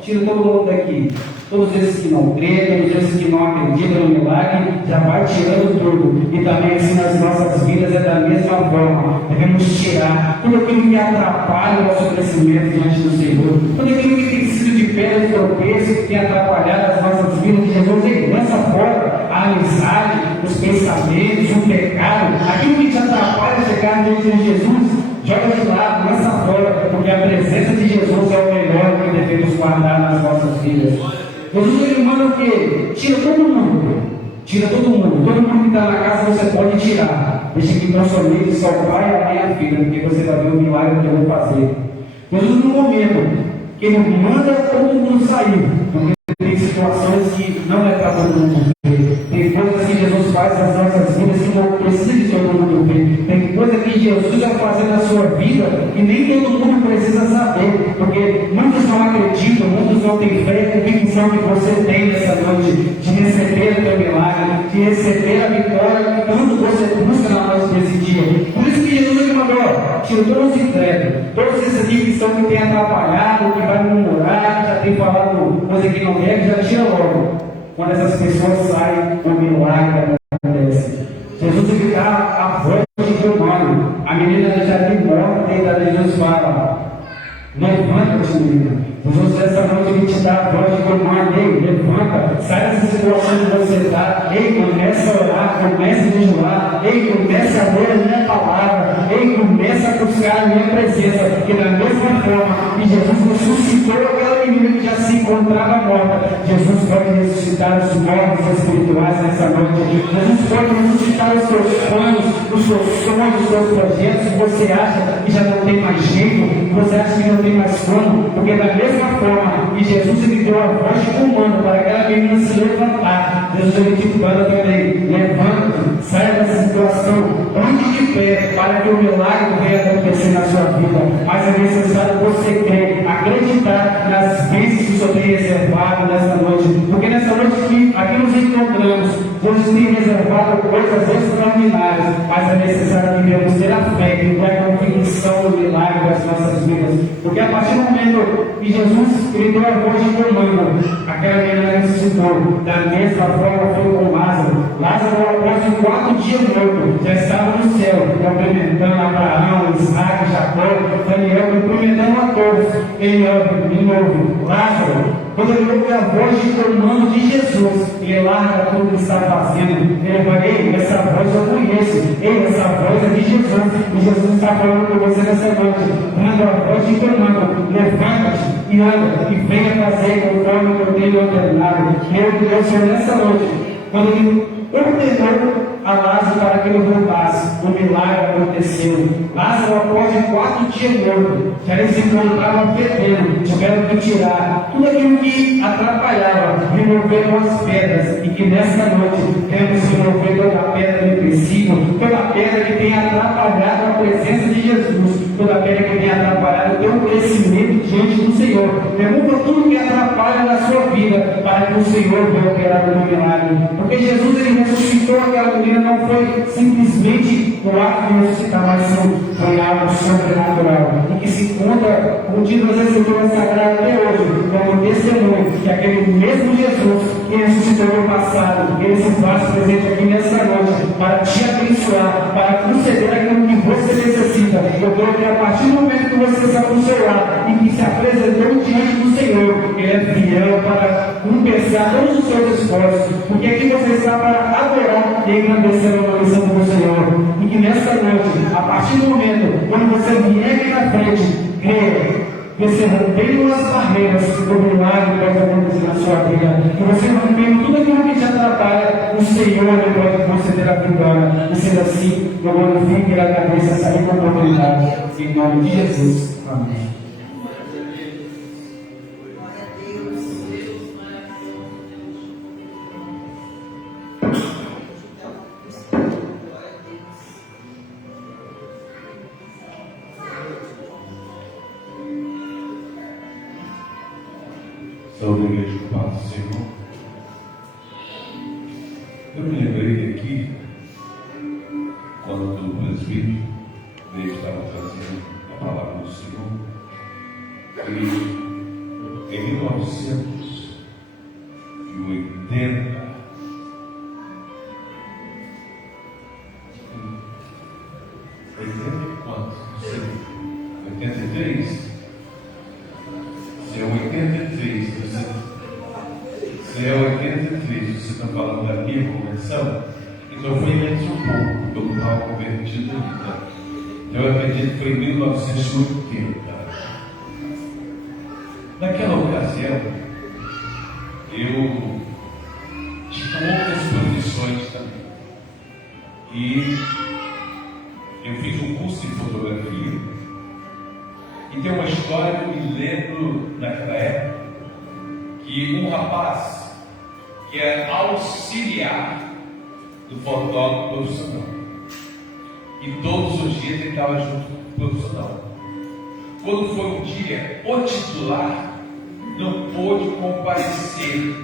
tira todo mundo daqui. Todos esses que não creem, todos esses que não acreditam no milagre, já vai tirando tudo. E também assim nas nossas vidas é da mesma forma. Devemos tirar tudo aquilo que atrapalha o nosso crescimento diante do Senhor. Tudo aquilo que tem sido de pedra de tropeço, que tem atrapalhado as nossas vidas de Jesus. Ele lança fora a amizade, os pensamentos, o pecado, aquilo que te atrapalha a chegar diante de Jesus. Joga de lado, lança fora, porque a presença de Jesus é o melhor que devemos guardar nas nossas vidas. Jesus ele manda o quê? Tira todo mundo. Tira todo mundo. Todo mundo que está na casa você pode tirar. Deixa que tão somente só o pai e a mãe e a filha, porque você vai ver o milagre que eu vou fazer. Jesus, no momento que ele manda todo mundo sair, porque tem situações que não é para todo mundo ver. Tem coisas que Jesus faz nas nossas vidas que não precisa de todo mundo ver. Tem coisa que Jesus vai fazer na sua vida e nem todo mundo precisa saber, porque muitos não acreditam, muitos não têm fé e convicção que você tem nessa noite de receber o teu milagre, de receber a vitória que tanto você busca na noite desse dia. Por isso que Jesus ele mandou: tira todos os incrédulos, todos esses aqui que são que tem atrapalhado, que vai murmurar, que já tem falado coisa que não deve, já tira logo. Quando essas pessoas saem, o milagre acontece. Jesus ele dá a voz de comando. A menina já tem morta, e Jesus fala: levanta-te, noite, menina. Jesus, essa noite Ele te dá a voz de comando. Ei, levanta, sai dessa situação que você está. Ei, começa a orar, começa a jejuar. Ei, começa a ler a minha palavra. Ei, começa a buscar a minha presença. Porque da mesma forma que Jesus ressuscitou aquela menina que já se encontrava morta, Jesus pode ressuscitar os mortos espirituais nessa noite. Jesus pode ressuscitar os seus planos, os seus sonhos, os seus projetos. Você acha que já não tem mais jeito? Você acha que não tem mais como? Porque da mesma forma que Jesus Ele deu a voz de comando para aquela menina se levantar, Jesus Ele te manda também: levanta, sai dessa situação, ande de pé para que o milagre venha acontecer na sua vida. Mas é necessário você crer, acreditar nas bênçãos que o Senhor tem reservado nessa noite. Porque nessa noite que aqui nos encontramos, Deus tem reservado coisas extraordinárias, mas é necessário que devemos ter a fé e a convicção do milagre das nossas vidas. Porque a partir do momento que Jesus Ele deu a voz de comando, aquela menina ressuscitou. Da mesma forma foi com Lázaro. Lázaro, após 4 dias morto, já estava no céu, cumprimentando Abraão, Isaac, Jacó, Daniel, cumprimentando a todos. Ele ouve Lázaro. Quando ele ouve a voz de comando de Jesus, ele larga tudo que está fazendo. Ele fala: ei, essa voz eu conheço. Ei, essa voz é de Jesus. E Jesus está falando com você nessa noite. Manda a voz de comando. Levanta-te e anda. E venha fazer conforme eu tenho ordenado. Meu Deus, nessa noite, quando ele ordenou a Lázaro para que ele voltasse, o milagre aconteceu. Lázaro, após 4 dias morto, já ele se encontrava fedendo, tiveram que tirar tudo aquilo que atrapalhava, removendo as pedras, e que nessa noite temos que remover toda a pedra depressiva, toda a pedra que tem atrapalhado a presença de Jesus, toda a pedra que tem atrapalhado o teu crescimento diante do Senhor. Remova tudo que atrapalha na sua vida, para que o Senhor venha operar o milagre. Porque Jesus Ele ressuscitou aquela menina, não foi simplesmente o ato de ressuscitar, mas foi algo sobrenatural, e que se encontra contido nas Escrituras Sagradas até hoje, como testemunho que aquele mesmo Jesus que ressuscitou no passado, Ele se faz presente aqui nessa noite, para te abençoar, para conceder aquilo que você necessita. Eu creio que a partir do momento que você está no seu lar e que se apresentou diante do Senhor, Ele é fiel para compensar todos os seus esforços, porque aqui você está para adorar e engrandecer a missão do Senhor. E que nessa noite, a partir do momento quando você vier aqui na frente, creia, você rompendo as barreiras do milagre pode acontecer na sua vida. E você rompendo tudo aquilo que te atrapalha, o Senhor Ele pode conceder a vitória. E sendo assim, eu glorifico e agradeço essa oportunidade. Em nome de Jesus. Amém. Saúde, igreja, com paz do Senhor. Eu me lembrei aqui, quando o presbítero veio estava trazendo a palavra do Senhor, que em 1980, 80 quantos? Não sei, 83? Se é 83, você está falando da minha conversão, então foi menos um pouco, eu não estava convertido ainda. Eu acredito que foi em 1980. Naquela ocasião, eu tinha outras condições também. E eu fiz um curso de fotografia. E tem uma história que eu me lembro naquela época, que um rapaz que era auxiliar do fotógrafo profissional, e todos os dias ele estava junto com o profissional. Quando foi um dia, o titular não pôde comparecer,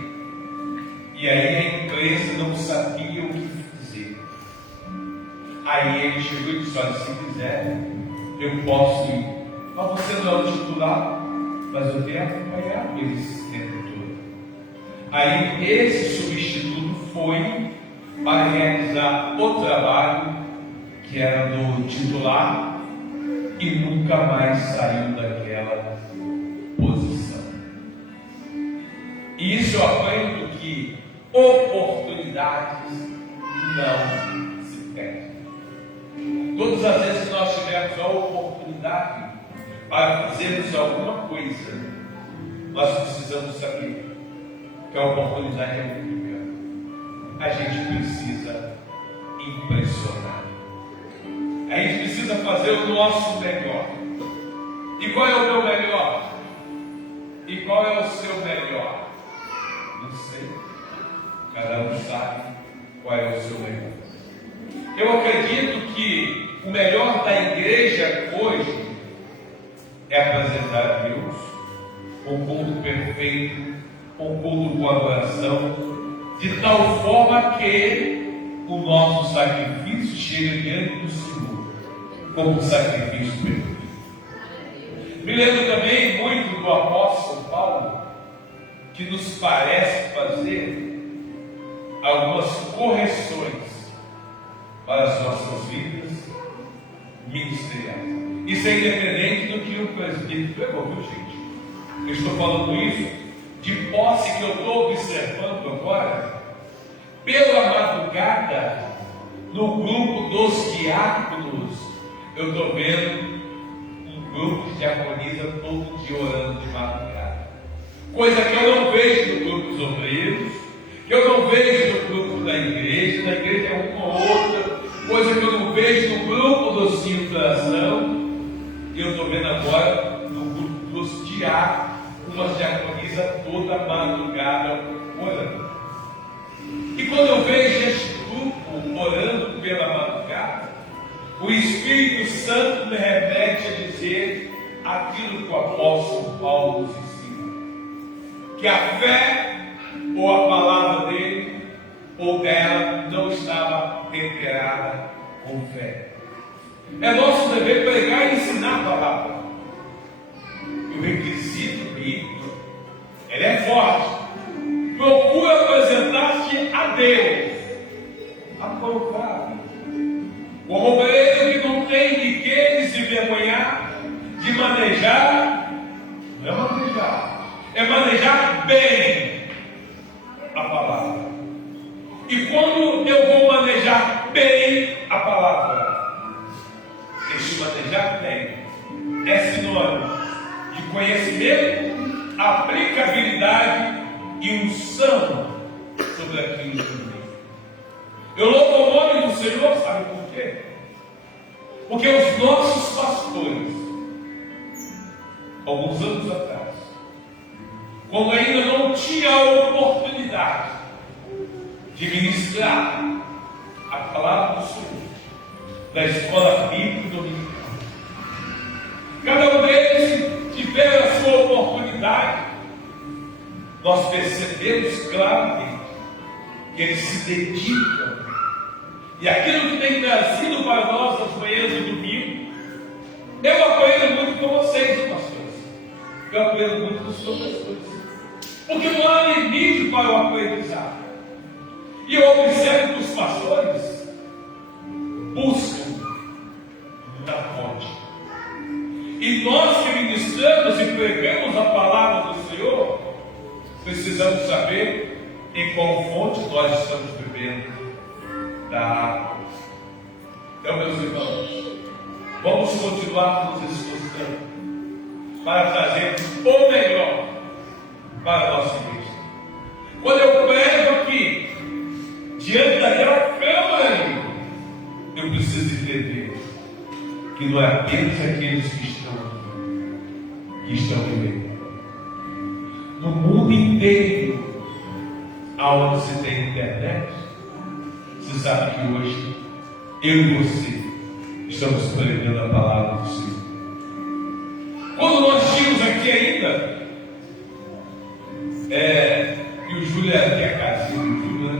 e aí a imprensa não sabia o que dizer. Aí ele chegou e disse: olha, se quiser, eu posso ir. Mas você não é o titular, mas eu tenho acompanhado ele esse tempo todo. Aí esse substituto foi para realizar o trabalho que era do titular e nunca mais saiu daquela E isso eu aprendo que oportunidades não se perdem. Todas as vezes que nós tivermos a oportunidade para fazermos alguma coisa, nós precisamos saber que a oportunidade é única. A gente precisa impressionar. A gente precisa fazer o nosso melhor. E qual é o meu melhor? E qual é o seu melhor? Não sei. Cada um sabe qual é o seu melhor. Eu acredito que o melhor da igreja hoje é apresentar a Deus um culto perfeito, um culto com adoração, de tal forma que o nosso sacrifício chegue diante do Senhor como um sacrifício perfeito. Me lembro também muito do apóstolo Paulo, que nos parece fazer algumas correções para as nossas vidas ministeriais. Isso é independente do que o presbítero pregou, viu, gente? Eu estou falando isso de posse que eu estou observando agora, pela madrugada, no grupo dos diáconos. Eu estou vendo um grupo de diaconisa todo dia orando de madrugada. Coisa que eu não vejo no grupo dos obreiros, que eu não vejo no grupo da igreja. Na igreja é uma ou outra, coisa que eu não vejo no grupo dos filhos da nação. E eu estou vendo agora no grupo dos diáconos, uma diaconisa toda madrugada orando. E quando eu vejo este grupo orando pela madrugada, o Espírito Santo me remete a dizer aquilo que o apóstolo Paulo nos ensina: que a fé, ou a palavra dele, ou dela, não estava temperada com fé. É nosso dever pregar e ensinar a palavra. E o requisito bíblico, ele é forte. Procura apresentar-te a Deus aprovado, como obreiro que não tem de que se envergonhar de manejar, não é manejar, é manejar bem a palavra. E quando eu vou manejar bem a palavra, esse manejar bem é sinônimo de conhecimento, aplicabilidade e unção sobre aquilo que eu digo. Eu louvo o nome do Senhor, sabe por quê? Porque os nossos pastores, alguns anos atrás, quando ainda não tinha a oportunidade de ministrar a palavra do Senhor da escola bíblica dominical, cada um deles tiveram a sua oportunidade. Nós percebemos claramente que eles se dedicam, e aquilo que tem trazido para nós as manhãs de domingo, eu aprendo muito com vocês, pastores. Eu aprendo muito com os professores, porque não há limite para o aprendizado. E eu observo que os pastores buscam na fonte. E nós que ministramos e pregamos a palavra do Senhor, precisamos saber em qual fonte nós estamos bebendo da água. Então, meus irmãos, vamos continuar nos esforçando para trazer o melhor para a nossa igreja. Quando eu prego aqui, diante daquela câmara, eu preciso entender que não é apenas aqueles que estão vivendo. No mundo inteiro, aonde se tem internet, você sabe que hoje eu e você estamos pregando a palavra do Senhor. Quando nós tínhamos aqui ainda, e o Júlio aqui, a casinha do Júlio,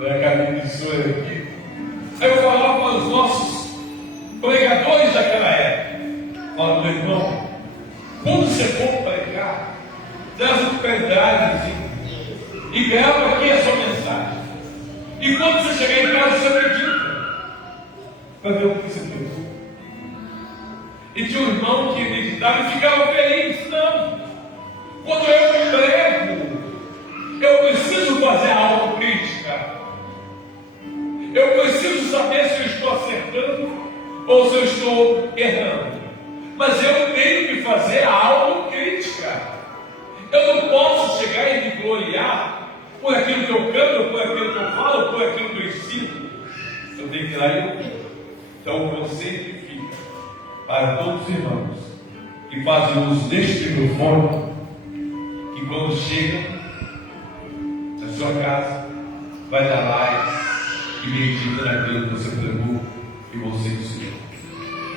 né? A caminho de sonho aqui. Aí eu falava para os nossos pregadores daquela época: olha, meu irmão, quando você for pregar, traz um pendrivezinho e grava aqui a sua mensagem. E quando você chegar em casa, você medita para ver o que você pensou. E tinha um irmão que meditava e ficava feliz. Não, quando eu prego, ou se eu estou errando. Mas eu tenho que fazer a autocrítica. Eu não posso chegar e me gloriar por aquilo que eu canto, por aquilo que eu falo, por aquilo que eu ensino. Eu tenho que ir lá e ouvir. Então o conselho fica para todos os irmãos que fazem uso deste microfone, que quando chegam na sua casa, vai dar like e medita naquilo que você pregou e você ensinou.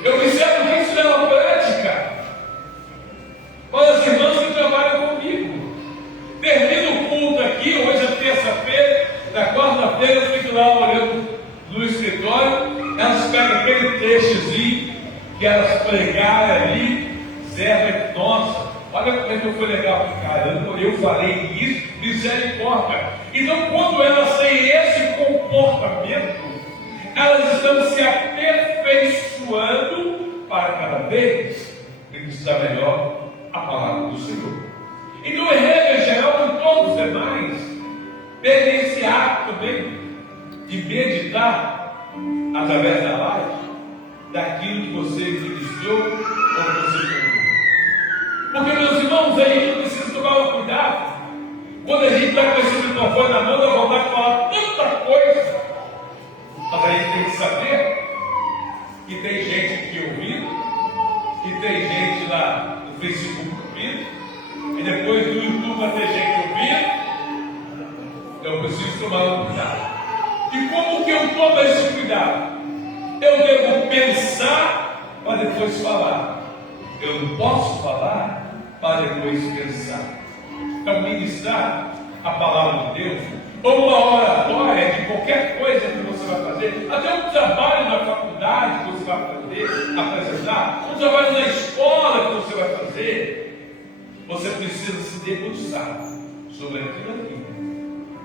Eu observo que isso é uma prática. Olha, as irmãs que trabalham comigo, termina o culto aqui, hoje é terça-feira, na quarta-feira eu fico lá olhando no escritório, elas pegam aquele trechozinho que elas pregaram ali, serve, nossa, olha como é que foi legal, caramba, eu falei isso, misericórdia. Então, quando elas têm esse comportamento, elas estão se aperfeiçoando para cada vez conquistar melhor a palavra do Senhor. Então, em regra geral, que todos os demais têm esse ato também de meditar através da live daquilo que você ministrou ou que você pregou. Porque, meus irmãos, a gente precisa tomar um cuidado. Quando a gente está com esse microfone na mão, dá vontade de falar tanta coisa. Mas a gente tem que saber que tem gente aqui ouvindo, que tem gente lá no Facebook ouvindo, e depois no YouTube vai ter gente ouvindo. Eu preciso tomar um cuidado. E como que eu tomo esse cuidado? Eu devo pensar para depois falar. Eu não posso falar para depois pensar. Então, ministrar a palavra de Deus, ou uma oratória de qualquer coisa que você vai fazer, até um trabalho na faculdade que você vai fazer, apresentar, um trabalho na escola que você vai fazer, você precisa se debruçar sobre aquilo aqui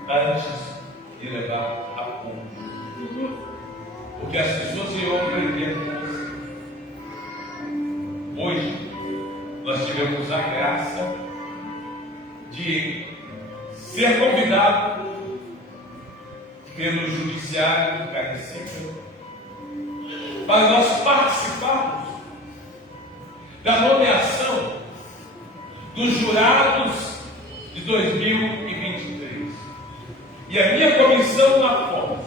antes de levar a ponto. Porque as pessoas irão aprender com você. Hoje, nós tivemos a graça de ser convidado pelo Judiciário do Caricício para nós participarmos da nomeação dos jurados de 2023. E a minha comissão na forma,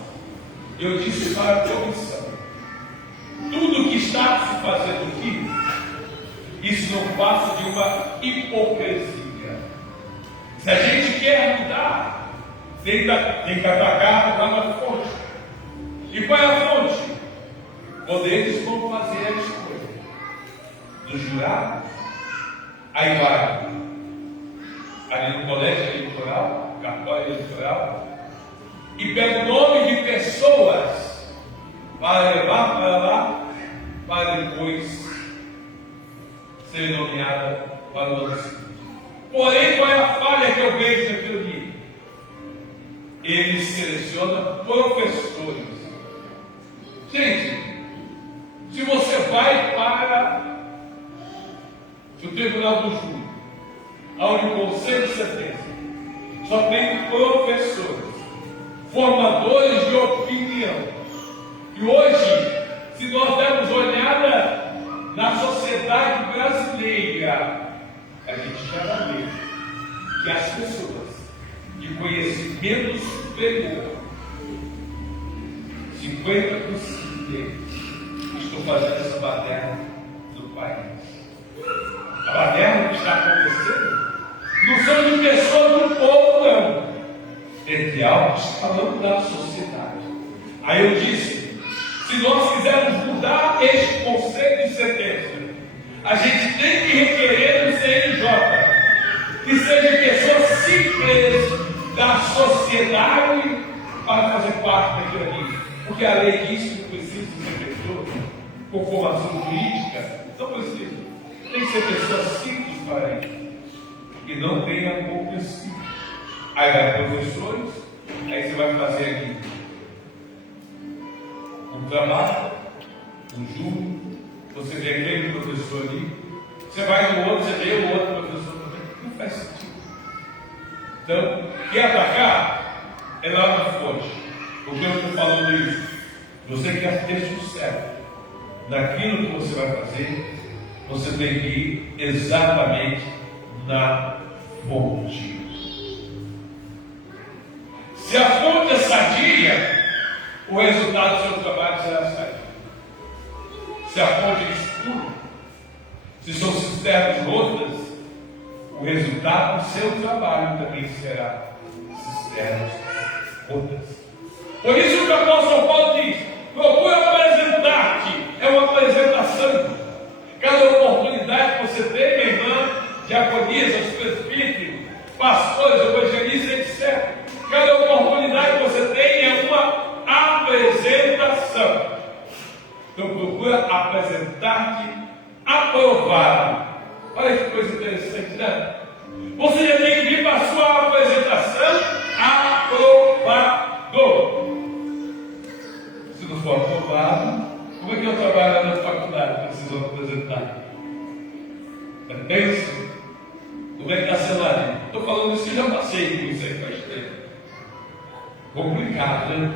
eu disse para a comissão, tudo que está se fazendo aqui, isso não passa de uma hipocrisia. Se a gente quer mudar, tem que atacar lá na fonte. E qual é a fonte? Quando eles vão fazer a escolha dos jurados, aí vai ali no colégio eleitoral, cartório eleitoral, e pega o nome de pessoas para levar para lá, para depois ser nomeada para o ano seguinte. Porém, qual é a falha que eu vejo naquilo ali? Ele seleciona professores. Gente, se você vai para o Tribunal do Júri, onde o Conselho de Sentença só tem professores, formadores de opinião. E hoje, se nós dermos olhada na sociedade brasileira, a gente já vai ver que as pessoas de conhecimento superior, 50% deles estão fazendo essa baderna do país. A baderna que está acontecendo não são de pessoas do povo, não. Entre algo que está falando da sociedade. Aí eu disse, se nós quisermos mudar este conceito de sentença, a gente tem que requerer no CNJ que sejam pessoas simples da sociedade para fazer parte daquilo ali. Porque a lei diz que não precisa ser pessoa com formação jurídica, não precisa. Tem que ser pessoas simples para isso, que não tenham hipocrisia. Aí vai professores, aí você vai fazer aqui um trabalho, um júri, você vê aquele professor ali, você vai no outro, você vê o outro professor também, não faz sentido. Então, quer atacar, é lá na fonte. Porque eu estou falando isso, você quer ter sucesso, naquilo que você vai fazer, você tem que ir exatamente na fonte. Se a fonte é sadia, o resultado do seu trabalho será sadio. Se a fonte é escura, se são cisternas rotas, o resultado do seu trabalho também será cisternas rotas. Por isso que o apóstolo Paulo diz: procura apresentar-te, é uma apresentação. Cada oportunidade que você tem, minha irmã, diaconisas, presbíteros, pastores, evangelistas, etc. Cada oportunidade que você tem é uma apresentação. Então procura apresentar-te aprovado. Olha que coisa interessante, né? Você já tem que vir para a sua apresentação aprovado. Se não for aprovado, como é que eu trabalho na faculdade? Preciso apresentar. É tenso? Como é que está sendo ali? Estou falando isso que já passei com isso aí faz tempo. Complicado, né?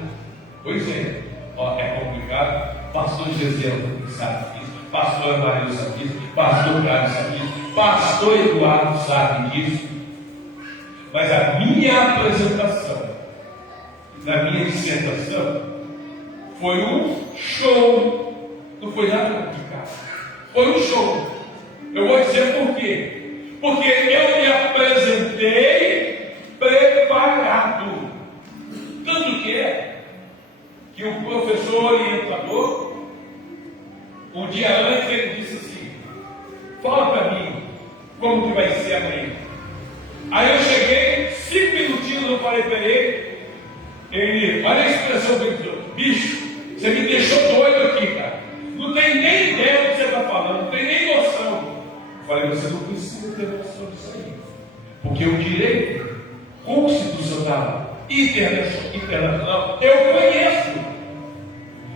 Pois é. Ó, é complicado. Pastor Gesiel sabe disso. Pastor Maria sabe disso. Pastor Carlos sabe disso. Pastor Eduardo sabe disso. Mas a minha apresentação, na minha dissertação, foi um show. Não foi nada complicado. Foi um show. Eu vou dizer por quê. Porque eu me apresentei preparado. Tanto que o professor orientador, um dia antes, ele disse assim: fala para mim como que vai ser amanhã. Aí eu cheguei, 5 minutinhos, eu falei para ele, olha a expressão do bicho, você me deixou doido aqui, cara. Não tem nem ideia do que você está falando, não tem nem noção. Eu falei: você não precisa ter noção disso aí, porque o direito constitucional internacional eu conheço.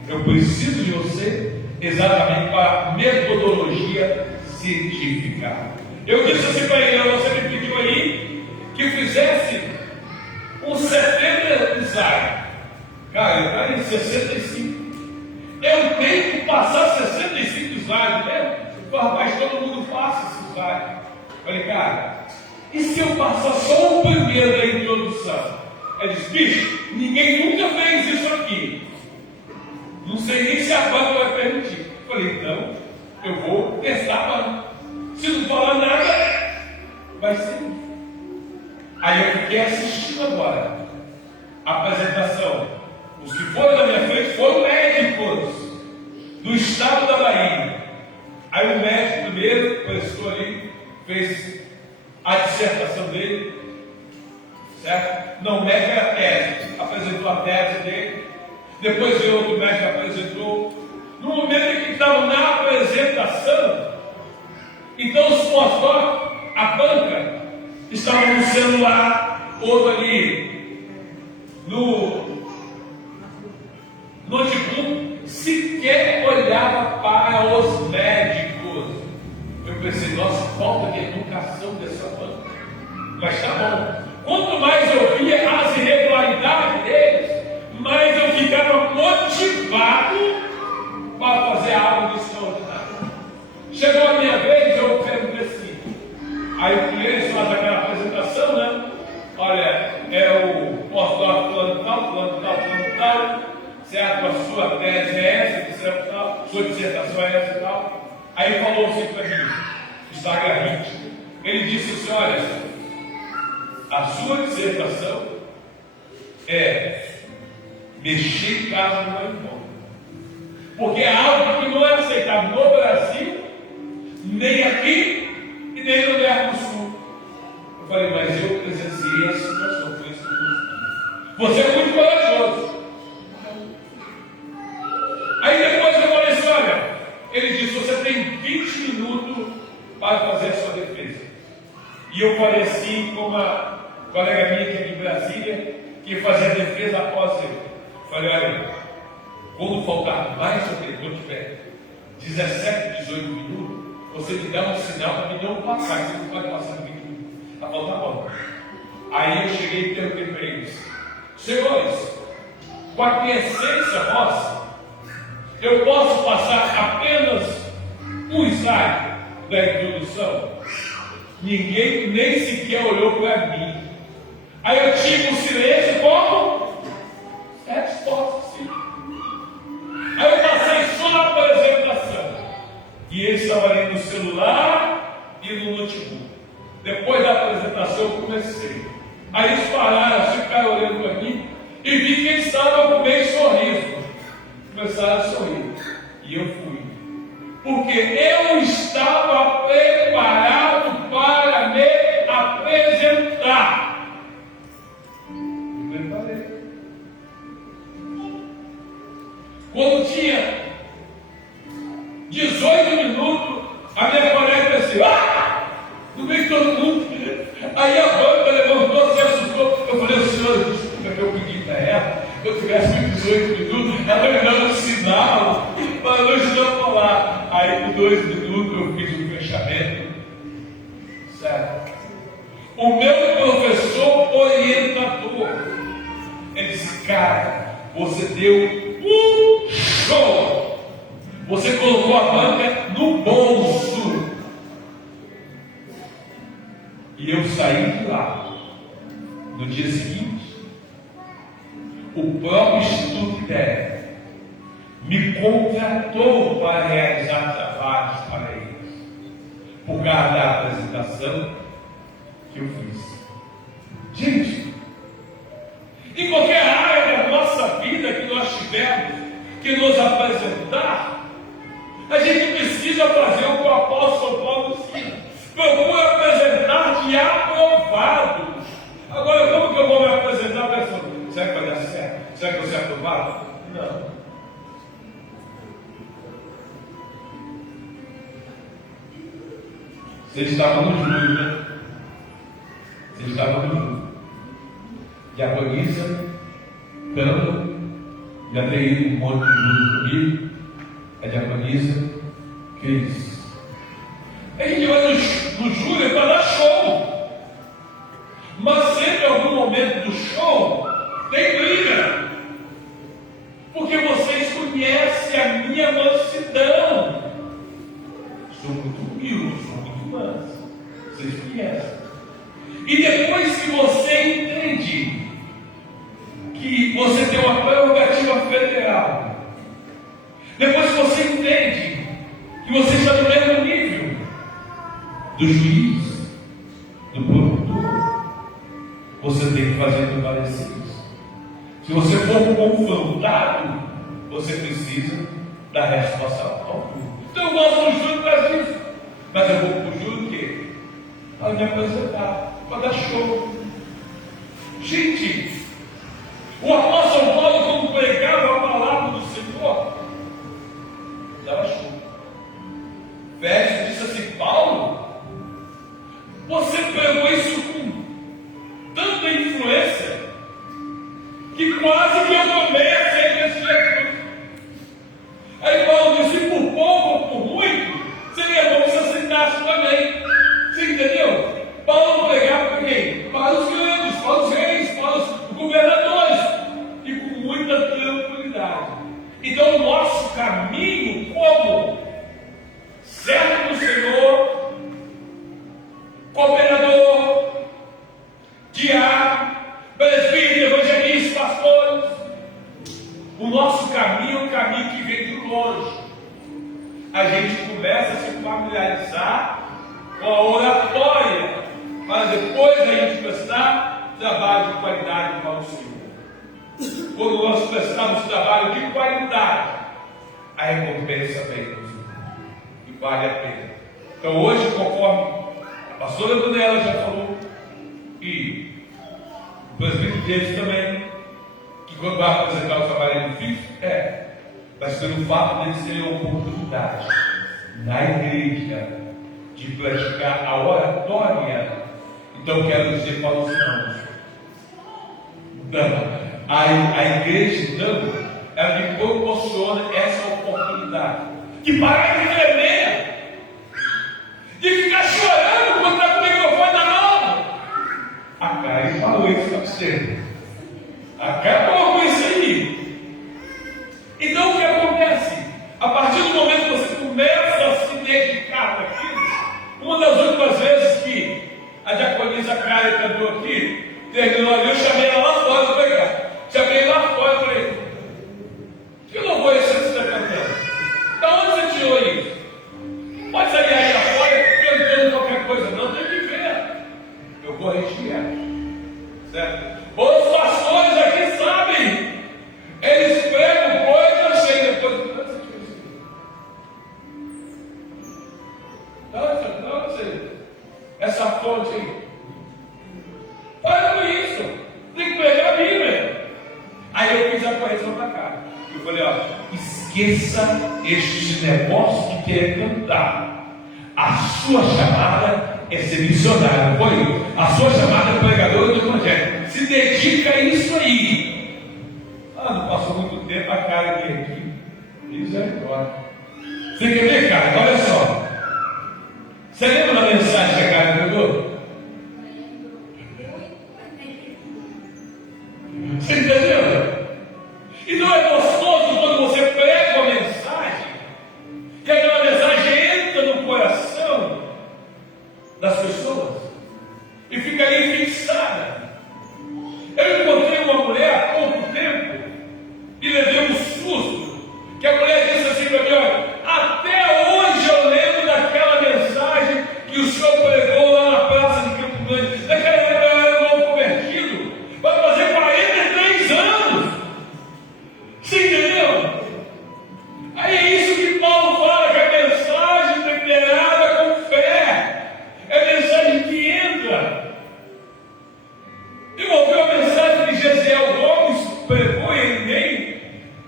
Eu preciso de você exatamente para a metodologia científica. Eu disse assim para ele: você me pediu aí que fizesse um 70 slide. Cara, eu estou em 65. Eu tenho que passar 65 slides, né? Rapaz, todo mundo passa esse slide. Falei: cara, e se eu passar só o primeiro da introdução? Ele disse: bicho, ninguém nunca fez isso aqui. Não sei nem se a banca vai permitir. Falei: então, eu vou testar a banca. Se não falar nada, vai ser. Aí eu fiquei assistindo agora a apresentação. Os que foram na minha frente foram médicos do estado da Bahia. Aí o médico primeiro prestou ali, fez a dissertação dele, certo? Não, o médico era a tese, apresentou a tese dele. Depois veio outro médico que apresentou. No momento em que estava na apresentação, então os pós-doc, a banca, estavam no celular, outro ali no notebook, sequer olhava para os médicos. Eu pensei: nossa, falta de educação dessa banca. Mas tá bom. Quanto mais eu via as irregularidades deles, mais eu ficava motivado para fazer algo extraordinário. Chegou a minha vez, eu perguntei assim. Aí o cliente faz aquela apresentação, né? Olha, é o pós-doc plano tal, certo? A sua tese é essa, certo? Tal, sua dissertação é essa e tal. Aí ele falou assim para mim, Instagram. Ele disse assim: olha, a sua dissertação é mexer em casa não é bom. Porque é algo que não é aceitável no Brasil, nem aqui e nem no Mercosul. Eu falei: mas eu presenciei a situação, por isso que eu disse. Você é muito corajoso. Aí depois eu falei assim: olha, ele disse: você tem 20 minutos para fazer a sua defesa. E eu falei assim com uma colega minha que é de Brasília, que ia fazer a defesa após ele. Falei: olha, quando faltar mais ou menos, eu tiver 17, 18 minutos, você me dá um sinal para me não passar, que você não pode passar 20 minutos. Está faltando bom. Aí eu cheguei e perguntei para eles: senhores, com a quiescência nossa, Eu posso passar apenas um slide da introdução. Ninguém nem sequer olhou para mim. Aí eu tive um silêncio como? Resposta, sim. Aí eu passei só na apresentação. E ele estava ali no celular e no notebook. Depois da apresentação eu comecei. Aí eles pararam, ficaram olhando para mim e vi que eles estavam com meio sorriso. Começaram a sorrir. E eu fui. Porque eu estava preparado para me apresentar. Me preparei. Quando tinha 18 minutos, a minha colega disse, no meio de todo mundo. Aí a banca levantou, se assustou. Eu falei, senhor, desculpa que eu pedi para ela. Se eu tivesse 18 minutos, ela me dava um sinal para não estar falar. Aí, por 2 minutos, eu fiz um fechamento. Certo? O meu professor orientador, ele disse, cara, você deu um show. Você colocou a banca no bolso. E eu saí de lá. No dia seguinte, o próprio Instituto IDEA me contratou para realizar trabalhos para eles, por causa da apresentação que eu fiz. Gente, em qualquer área da nossa vida que nós tivermos que nos apresentar, a gente precisa fazer o que o apóstolo Paulo ensina. Procura apresentar de aprovado. Agora, como que eu vou me apresentar para essa? Será que vai dar certo? Será que eu vou ser aprovado? Não. Vocês estavam no julho, né? Vocês estavam no julho. Diaconisa, tanto, já tem ido um monte de julho comigo. A diaconisa fez. A gente vai no julho para dar show. Mas sempre em algum momento do show tem briga. Porque vocês conhecem a minha mansidão. Sou muito humilde, sou muito manso. Vocês conhecem. E depois que você entende que você tem uma prerrogativa federal, depois que você entende que você está no mesmo nível do juiz, do promotor, você tem que fazer prevalecer isso. Se você for confrontado, você precisa dar resposta ao público. Então eu gosto do júri por causa disso. Mas eu vou para o júri o quê? Para me apresentar, para dar show. Gente, o apóstolo Paulo, quando pregava a palavra do Senhor, dava show. Félix disse assim, Paulo, você pregou isso com tanta influência que quase que eu tomei a ser desse jeito. Aí Paulo disse, por pouco ou por muito, seria bom se aceitasse também. Você entendeu? Paulo pregava para quem? Para os grandes, para os reis, para os governadores, e com muita tranquilidade. Então o nosso caminho como servo do Senhor, cooperador, diácono, presbítero, evangelista, pastores, o nosso caminho é um caminho que vem de longe. A gente começa a se familiarizar com a oratória, mas depois a gente prestar trabalho de qualidade para o Senhor. Quando nós prestamos trabalho de qualidade, a recompensa vem do Senhor. E vale a pena. Então hoje, conforme a pastora Brunella já falou, e o presbítero deles também, que quando vai apresentar o trabalho difícil, mas pelo fato deles terem a oportunidade na igreja de praticar a oratória, então quero dizer para os irmãos, a igreja então, ela me proporciona essa oportunidade, que para de tremer, de ficar chorando quando está com o microfone na mão. A Karen falou isso para você. Acabou com isso aí. Então o que acontece? A diaconisa Karen cantou aqui, terminou ali, eu chamei ela lá fora, eu falei, cara, chamei lá fora, eu falei, que louvor é esse que você está cantando? Da onde você tirou isso? Pode sair aí fora cantando qualquer coisa, não, tem que ver. Eu corrigi ela, certo? Os pastores aqui sabem, eles pregam coisas sem depois. Não sei. Essa fonte aí. Para com isso. Tem que pegar a Bíblia. Aí eu fiz a correção da cara. Eu falei, ó, esqueça este negócio de querer cantar. A sua chamada é ser missionário. Foi? A sua chamada é pregador do Evangelho. Se dedica a isso aí. Não passou muito tempo, a cara aqui. Misericórdia. Você quer ver, cara? Olha só. Você lembra da mensagem que a Karen pegou? Você entendeu? E não é gostoso quando você prega uma mensagem e aquela mensagem entra no coração das pessoas e fica ali fixada. Eu encontrei uma mulher há pouco tempo e levei um susto, que a mulher disse assim para mim, olha, até hoje eu lembro daquela mensagem que o senhor pregou lá na praça de Campo Grande. Naquela época eu era novo convertido, vai fazer 43 anos. Você entendeu? Aí é isso que Paulo fala, que a mensagem temperada com fé é a mensagem que entra. E ouviu a mensagem de Gesiel Gomes, pregou e ele nem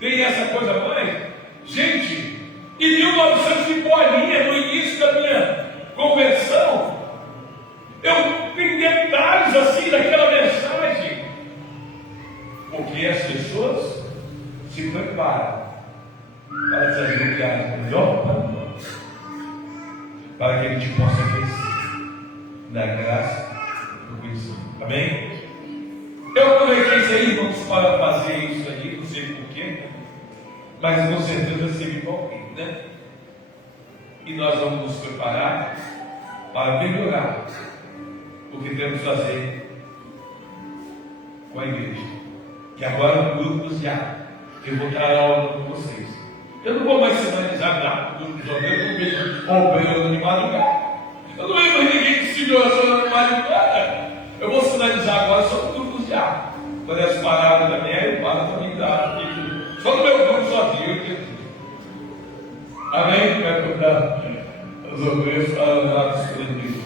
tem essa coisa mais. Gente, em 1900 de bolinha, no início da minha conversão, eu tenho detalhes assim daquela mensagem, porque as pessoas se preparam para desbloquear o melhor para nós, para que a gente possa crescer na graça do conhecimento. Amém? Eu aproveitei isso aí, vamos para fazer isso aí, não sei porquê, mas com certeza serviu para alguém, né? E nós vamos nos preparar para melhorar o que temos que fazer com a igreja. Que agora o grupo dos diáconos, eu vou dar aula com vocês. Eu não vou mais sinalizar nada, o grupo dos obreiros, eu não vejo obreiro de madrugada. Eu não vejo mais ninguém que se oração de madrugada. Eu vou sinalizar agora só no grupo dos diáconos. Quando elas pararam também, aí eu paro também da. Só no meu grupo sozinho. Amém? Vai cuidar. Os obreiros falam lá dos prendentes.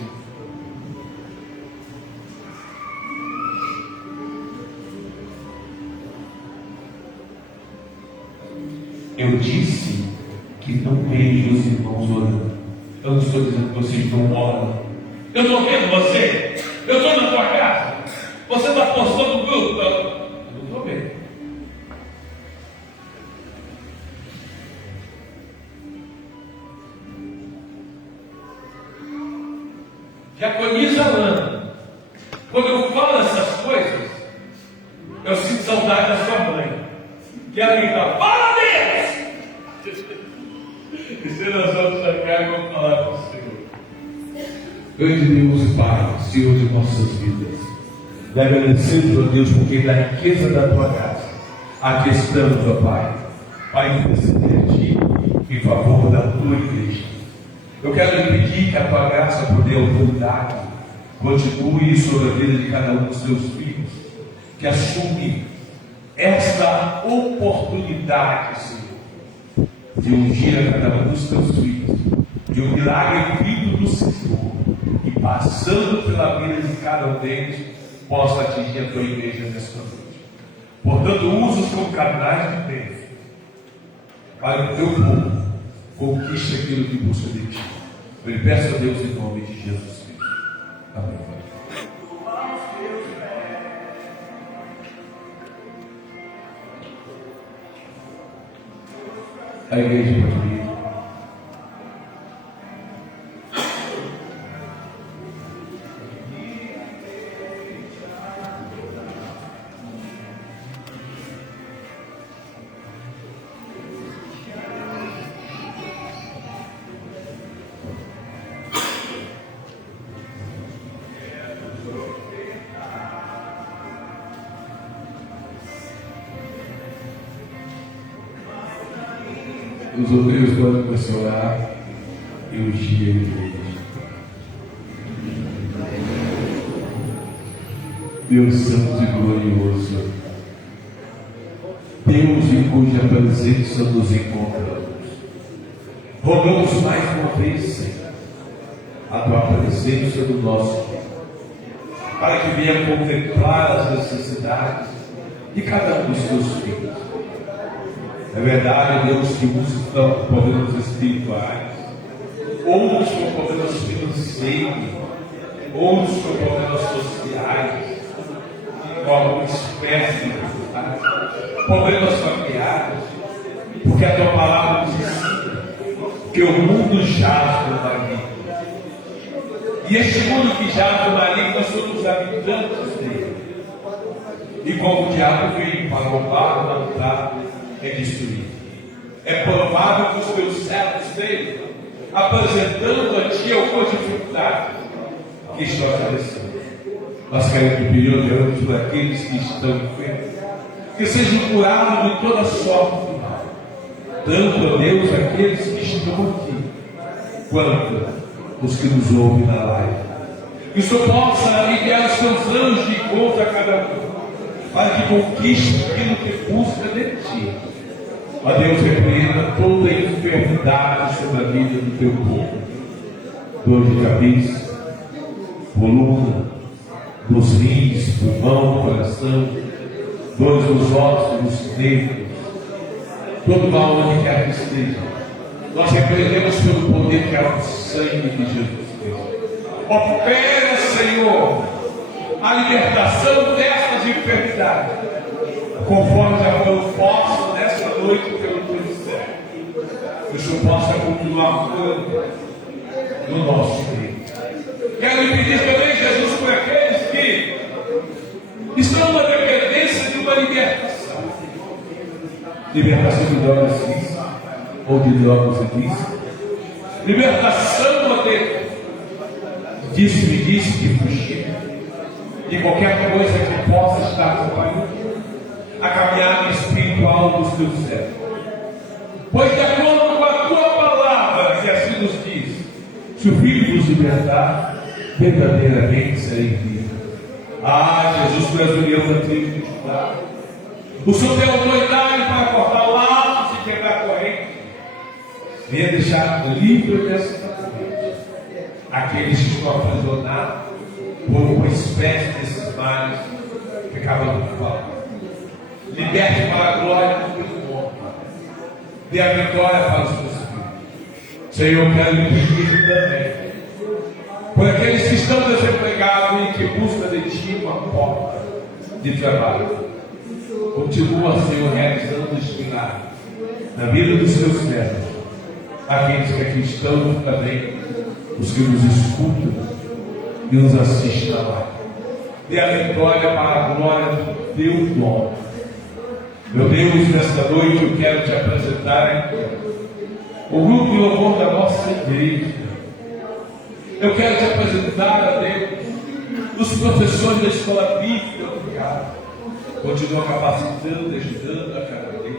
Eu disse que não vejo os irmãos orando. Eu não estou dizendo que vocês não oram. Eu estou vendo você. Eu estou na tua casa. Você está postando no grupo. Eu não estou vendo. Diaconisa Lana, quando eu falo essas coisas, eu sinto saudade da sua mãe. Que ela grita, fala Deus! E se nós vamos sacar, eu vou falar com o Senhor. Grande Deus e Pai, Senhor de nossas vidas, e agradecendo a Deus porque da riqueza da tua graça, aqui estamos, ó Pai, para interceder a Ti em favor da tua igreja. Eu quero lhe pedir que a tua graça, poder, autoridade, continue sobre a vida de cada um dos teus filhos, que assume esta oportunidade, Senhor, de ungir a cada um dos teus filhos, de um milagre vindo do Senhor, e passando pela vida de cada um deles, possa atingir a tua igreja nesta noite. Portanto, usa-os como canais de bênção para o teu povo, conquiste aquilo que busca de ti. Eu lhe peço a Deus em nome de Jesus Cristo. Amém. A igreja pode vir. Os obreiros podem começar a orar e ungir a igreja. Deus santo e glorioso, Deus em cuja presença nos encontramos, rogamos mais uma vez, Senhor, a tua presença no nosso dia, para que venha contemplar as necessidades de cada um dos teus filhos. É verdade, Deus, que uns estão com problemas espirituais, outros com problemas financeiros, outros com problemas sociais, com alguma espécie de dificuldade, problemas familiares, porque a tua palavra nos ensina que o mundo jaz no maligno. E este mundo que jaz no maligno, nós somos habitantes dele. E como o diabo veio para roubar, matar e destruir, é provável que os teus servos venham apresentando a ti alguma dificuldade que estão aparecendo. Nós queremos te pedir, oramos por aqueles que estão enfermos, que sejam curados de toda sorte de mal, tanto, ó Deus, aqueles que estão aqui, quanto os que nos ouvem na live. Que o Senhor possa enviar os seus anjos de encontro a cada um, para que conquiste aquilo que busca de ti. Ó Deus, repreenda toda a enfermidade sobre a vida do teu povo, dor de cabeça, coluna, dos rins, pulmão, coração, dores nos ossos, nos nervos, todo mal onde quer que esteja. Nós repreendemos pelo poder que é o sangue de Jesus Cristo. Opera, Senhor, a libertação destas enfermidades, conforme já foi o posto nesta noite pelo teu céu. Que o Senhor possa continuar curando no nosso meio. Quero lhe pedir também, Jesus, por aqueles que estão na dependência de uma libertação. Libertação de drogas ilícitas ou de drogas ilícitas. Libertação, ó Deus, disse-me de fugir de qualquer coisa que possa estar acompanhando a caminhada espiritual dos teus servos. Pois de acordo com a tua palavra, que assim nos diz, se o Filho vos libertar, verdadeiramente serei livre. Ah, Jesus, tu és o leão da tribo de Judá. O Senhor tem autoridade para cortar laços e quebrar correntes. Venha deixar livre dessa corrente aqueles que estão aprisionados por uma espécie desses males que acabam de falar. Liberte para a glória do teu nome. Dê a vitória para os teus filhos. Senhor, quero lhe pedir também por aqueles que estão desempregados e que buscam de ti uma porta de trabalho. Continua, Senhor, realizando este milagre na vida dos teus servos, aqueles que aqui estão também, os que nos escutam e nos assistem na live. Dê a vitória para a glória do teu nome. Meu Deus, nesta noite eu quero te apresentar o grupo de louvor da nossa igreja. Eu quero te apresentar a Deus os professores da escola bíblica do Piado. Continua capacitando, ajudando a cada vez.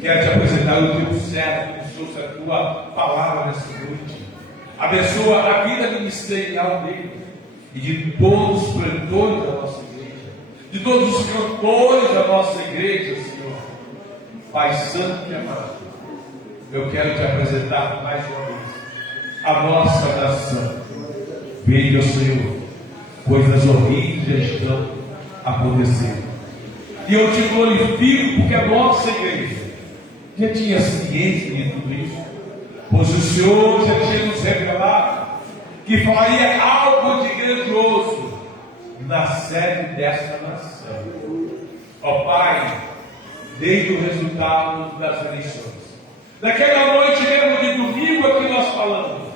Quero te apresentar o teu servo, que trouxe a tua palavra nesta noite. Abençoa a vida ministerial dele e de todos os pretores da nossa igreja, de todos os cantores da nossa igreja, Senhor. Pai Santo e amado, eu quero te apresentar mais uma vez a nossa nação. Veja, Senhor, coisas horríveis já estão acontecendo. E eu te glorifico porque a nossa igreja já tinha ciência de tudo isso, pois o Senhor já tinha nos revelado que faria algo de grandioso na sede desta nação. Ó Pai, desde o resultado das eleições, naquela noite mesmo de domingo aqui nós falamos,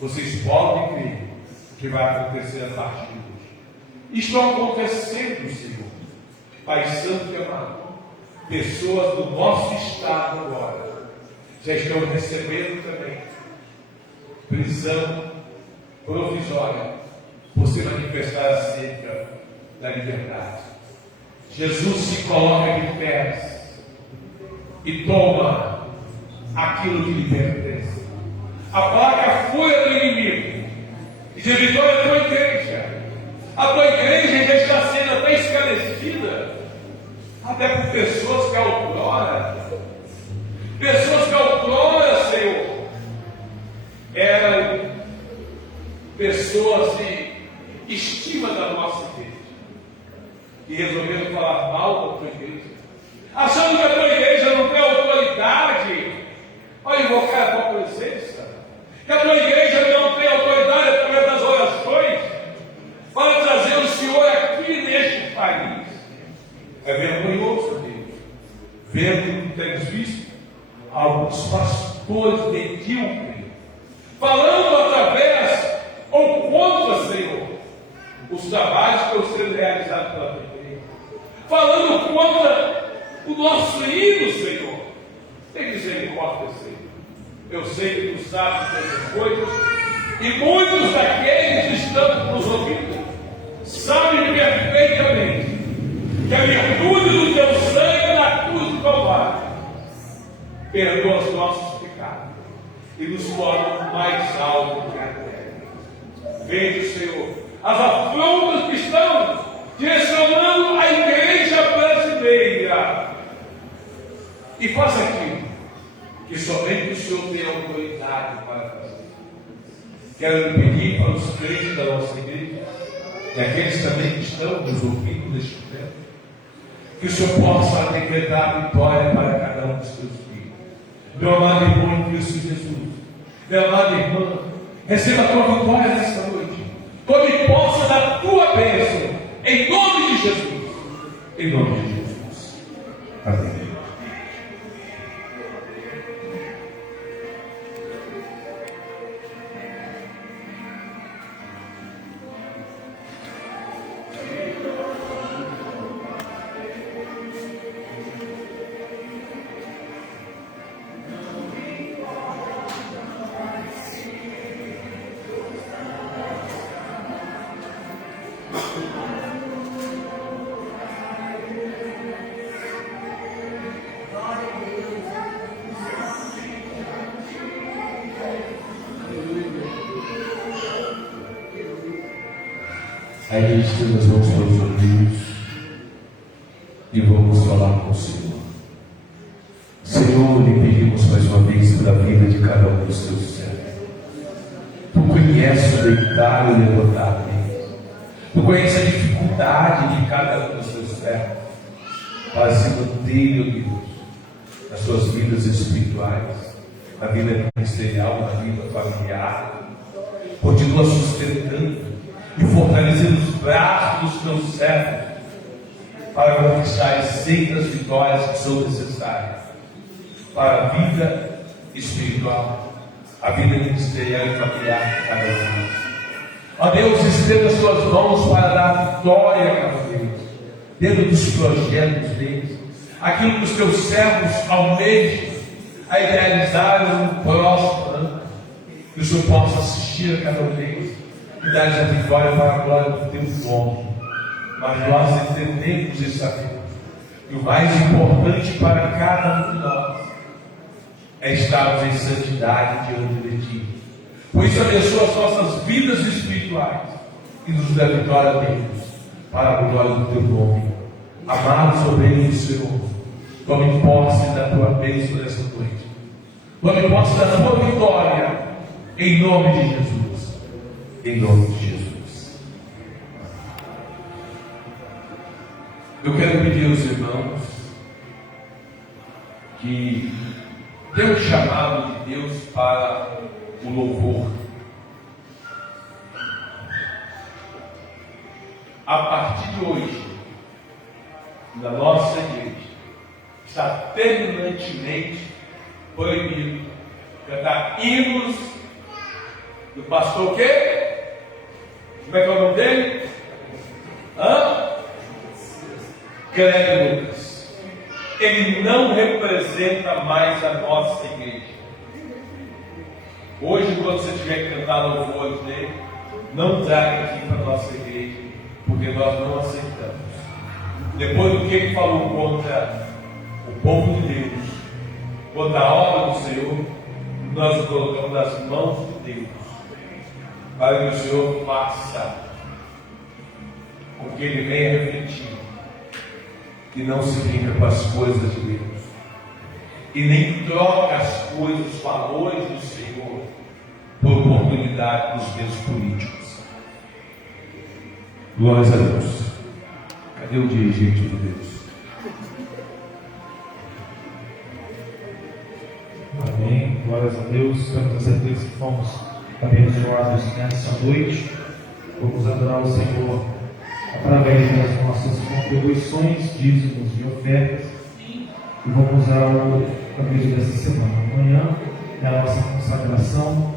vocês podem crer que vai acontecer a partir de hoje. Estão acontecendo, Senhor. Pai Santo e amado, pessoas do nosso estado agora já estão recebendo também prisão provisória por se manifestar acerca da liberdade. Jesus se coloca de pés e toma aquilo que lhe pertence. Aplaca a fúria do inimigo e de vitória a tua igreja. A tua igreja já está sendo até esclarecida, até por pessoas que outrora, Senhor, eram pessoas de estima da nossa igreja e resolveram falar mal da tua igreja, achando que a tua igreja não tem autoridade para invocar a tua presença, que a tua igreja não tem autoridade através das orações para trazer o Senhor aqui neste país. É vergonhoso, Deus, ver que temos visto alguns pastores medíocres falando através ou contra, Senhor, os trabalhos que estão sendo realizados pela tua igreja, falando contra o nosso hino, Senhor. Tem misericórdia, Senhor. Eu sei que tu sabes dessas coisas, e muitos daqueles que estão nos ouvindo sabem perfeitamente que a virtude do teu sangue na cruz do Calvário perdoa os nossos pecados e nos torna mais altos que a terra. Veja, Senhor, as afrontas que estão direcionando a igreja brasileira, e faça aquilo que somente o Senhor tem autoridade para fazer. Quero pedir para os crentes da nossa igreja e aqueles também que estão nos ouvindo neste tempo, que o Senhor possa decretar vitória para cada um dos teus filhos. Meu amado irmão em Cristo Jesus, meu amado irmão, receba a tua vitória nesta noite. Tome posse da tua bênção, em nome de Jesus. Em nome de Jesus. Amém. Aí a gente tem as mãos para os ouvidos e vamos falar com o Senhor. Senhor, lhe pedimos mais uma vez pela vida de cada um dos teus servos. Tu conheces o deitar e o levantar deles. Tu conheces a dificuldade de cada um dos teus servos para se manter, meu Deus, nas suas vidas espirituais, na vida ministerial, na vida familiar. Continua sustentando e fortalecendo os braços dos teus servos para conquistar sempre as vitórias que são necessárias para a vida espiritual, a vida ministerial e familiar de cada um. Ó Deus, estenda as tuas mãos para dar vitória a cada um dentro dos projetos deles, aquilo que os teus servos almejam a idealizar no próximo ano, que o Senhor possa assistir a cada um deles e dar a vitória para a glória do teu nome. Mas nós entendemos e sabemos que o mais importante para cada um de nós é estarmos em santidade diante de Ti. Por isso abençoa as nossas vidas espirituais e nos dá vitória a Deus para a glória do teu nome. Amados obreiros do Senhor, tome posse da tua bênção nessa noite. Tome posse da tua vitória em nome de Jesus. Em nome de Jesus. Eu quero pedir aos irmãos que dê um chamado de Deus para o louvor. A partir de hoje, na nossa igreja, está terminantemente proibido cantar hinos do pastor o quê? Como é que é o nome dele? Cléber Lucas. Ele não representa mais a nossa igreja. Hoje, quando você tiver que cantar louvores dele, não traga aqui para a nossa igreja, porque nós não aceitamos. Depois do que ele falou contra o povo de Deus, quanto à obra do Senhor, nós o colocamos nas mãos de Deus, para que o Senhor faça com que ele venha refletir e não se brinca com as coisas de Deus, e nem troca as coisas, os valores do Senhor, por oportunidade dos meios políticos. Glórias a Deus. Cadê o dirigente de Deus? Amém. Glórias a Deus. Temos a certeza que fomos abençoados nessa noite. Vamos adorar o Senhor através das nossas contribuições, dízimos e ofertas. E vamos ao capítulo dessa semana. Amanhã é a nossa consagração,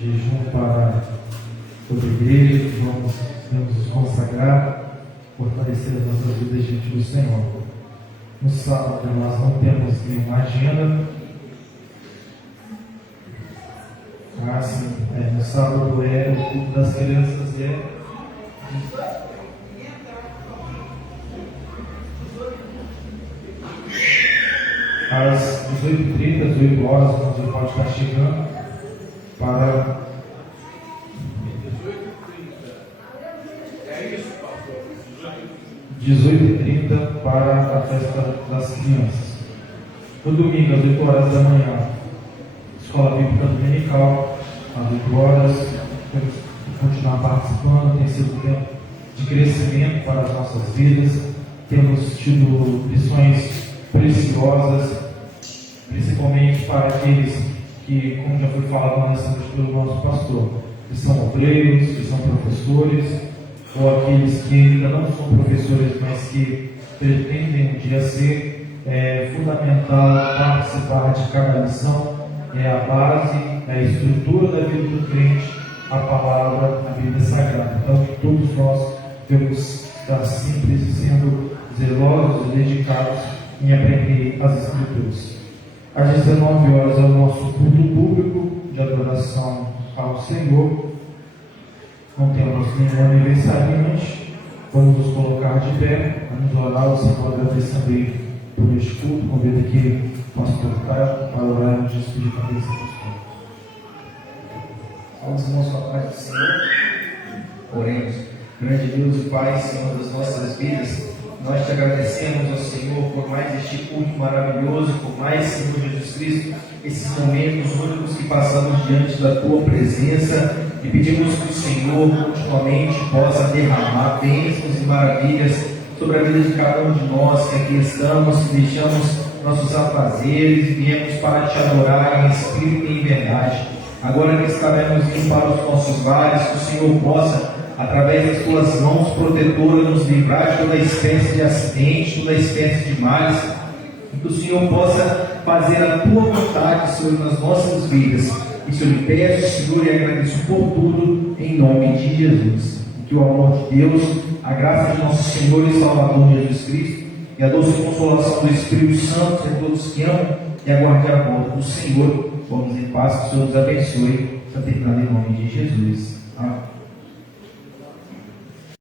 jejum para toda a igreja. Vamos nos consagrar, fortalecer as nossas vidas diante do Senhor. No sábado nós não temos nenhuma agenda. No sábado é o culto das crianças, às 18h30, 18 horas, quando você pode estar chegando para 18h30 para a festa das crianças. No domingo, às 8 horas da manhã, escola bíblica dominical, às 8 horas, temos que continuar participando. Tem sido um tempo de crescimento para as nossas vidas. Temos tido lições preciosas, principalmente para aqueles que, como já foi falado nessa noite pelo nosso pastor, que são obreiros, que são professores, ou aqueles que ainda não são professores, mas que pretendem um dia ser. É fundamental participar de cada lição. É a base, é a estrutura da vida do crente, a palavra, a Bíblia Sagrada. Então, todos nós devemos estar simples e sendo zelosos e dedicados em aprender as Escrituras. Às 19 horas é o nosso culto público de adoração ao Senhor. Não temos nenhum aniversariante. Vamos nos colocar de pé, vamos orar ao Senhor, agradecendo Ele por este culto. Convido aqui o pastor Caio para orar e nos despedir da bênção dos cultos. Vamos, irmãos, com a paz do Senhor. Oremos. Grande Deus e Pai, Senhor das nossas vidas, nós te agradecemos, ó Senhor, por mais este culto maravilhoso, por mais, Senhor Jesus Cristo, esses momentos únicos que passamos diante da Tua presença, e pedimos que o Senhor continuamente possa derramar bênçãos e maravilhas sobre a vida de cada um de nós que aqui estamos, que deixamos nossos afazeres e viemos para te adorar em espírito e em verdade. Agora que estaremos indo para os nossos lares, que o Senhor possa, através das tuas mãos protetoras, nos livrar de toda espécie de acidente, toda espécie de males, e que o Senhor possa fazer a tua vontade, Senhor, nas nossas vidas. Isso eu lhe peço, Senhor, e agradeço por tudo, em nome de Jesus. Que o amor de Deus, a graça de nosso Senhor e Salvador Jesus Cristo, e a doce consolação do Espírito Santo a todos que amam e aguardem a volta do Senhor. Vamos em paz, que o Senhor nos abençoe. Está terminado em nome de Jesus.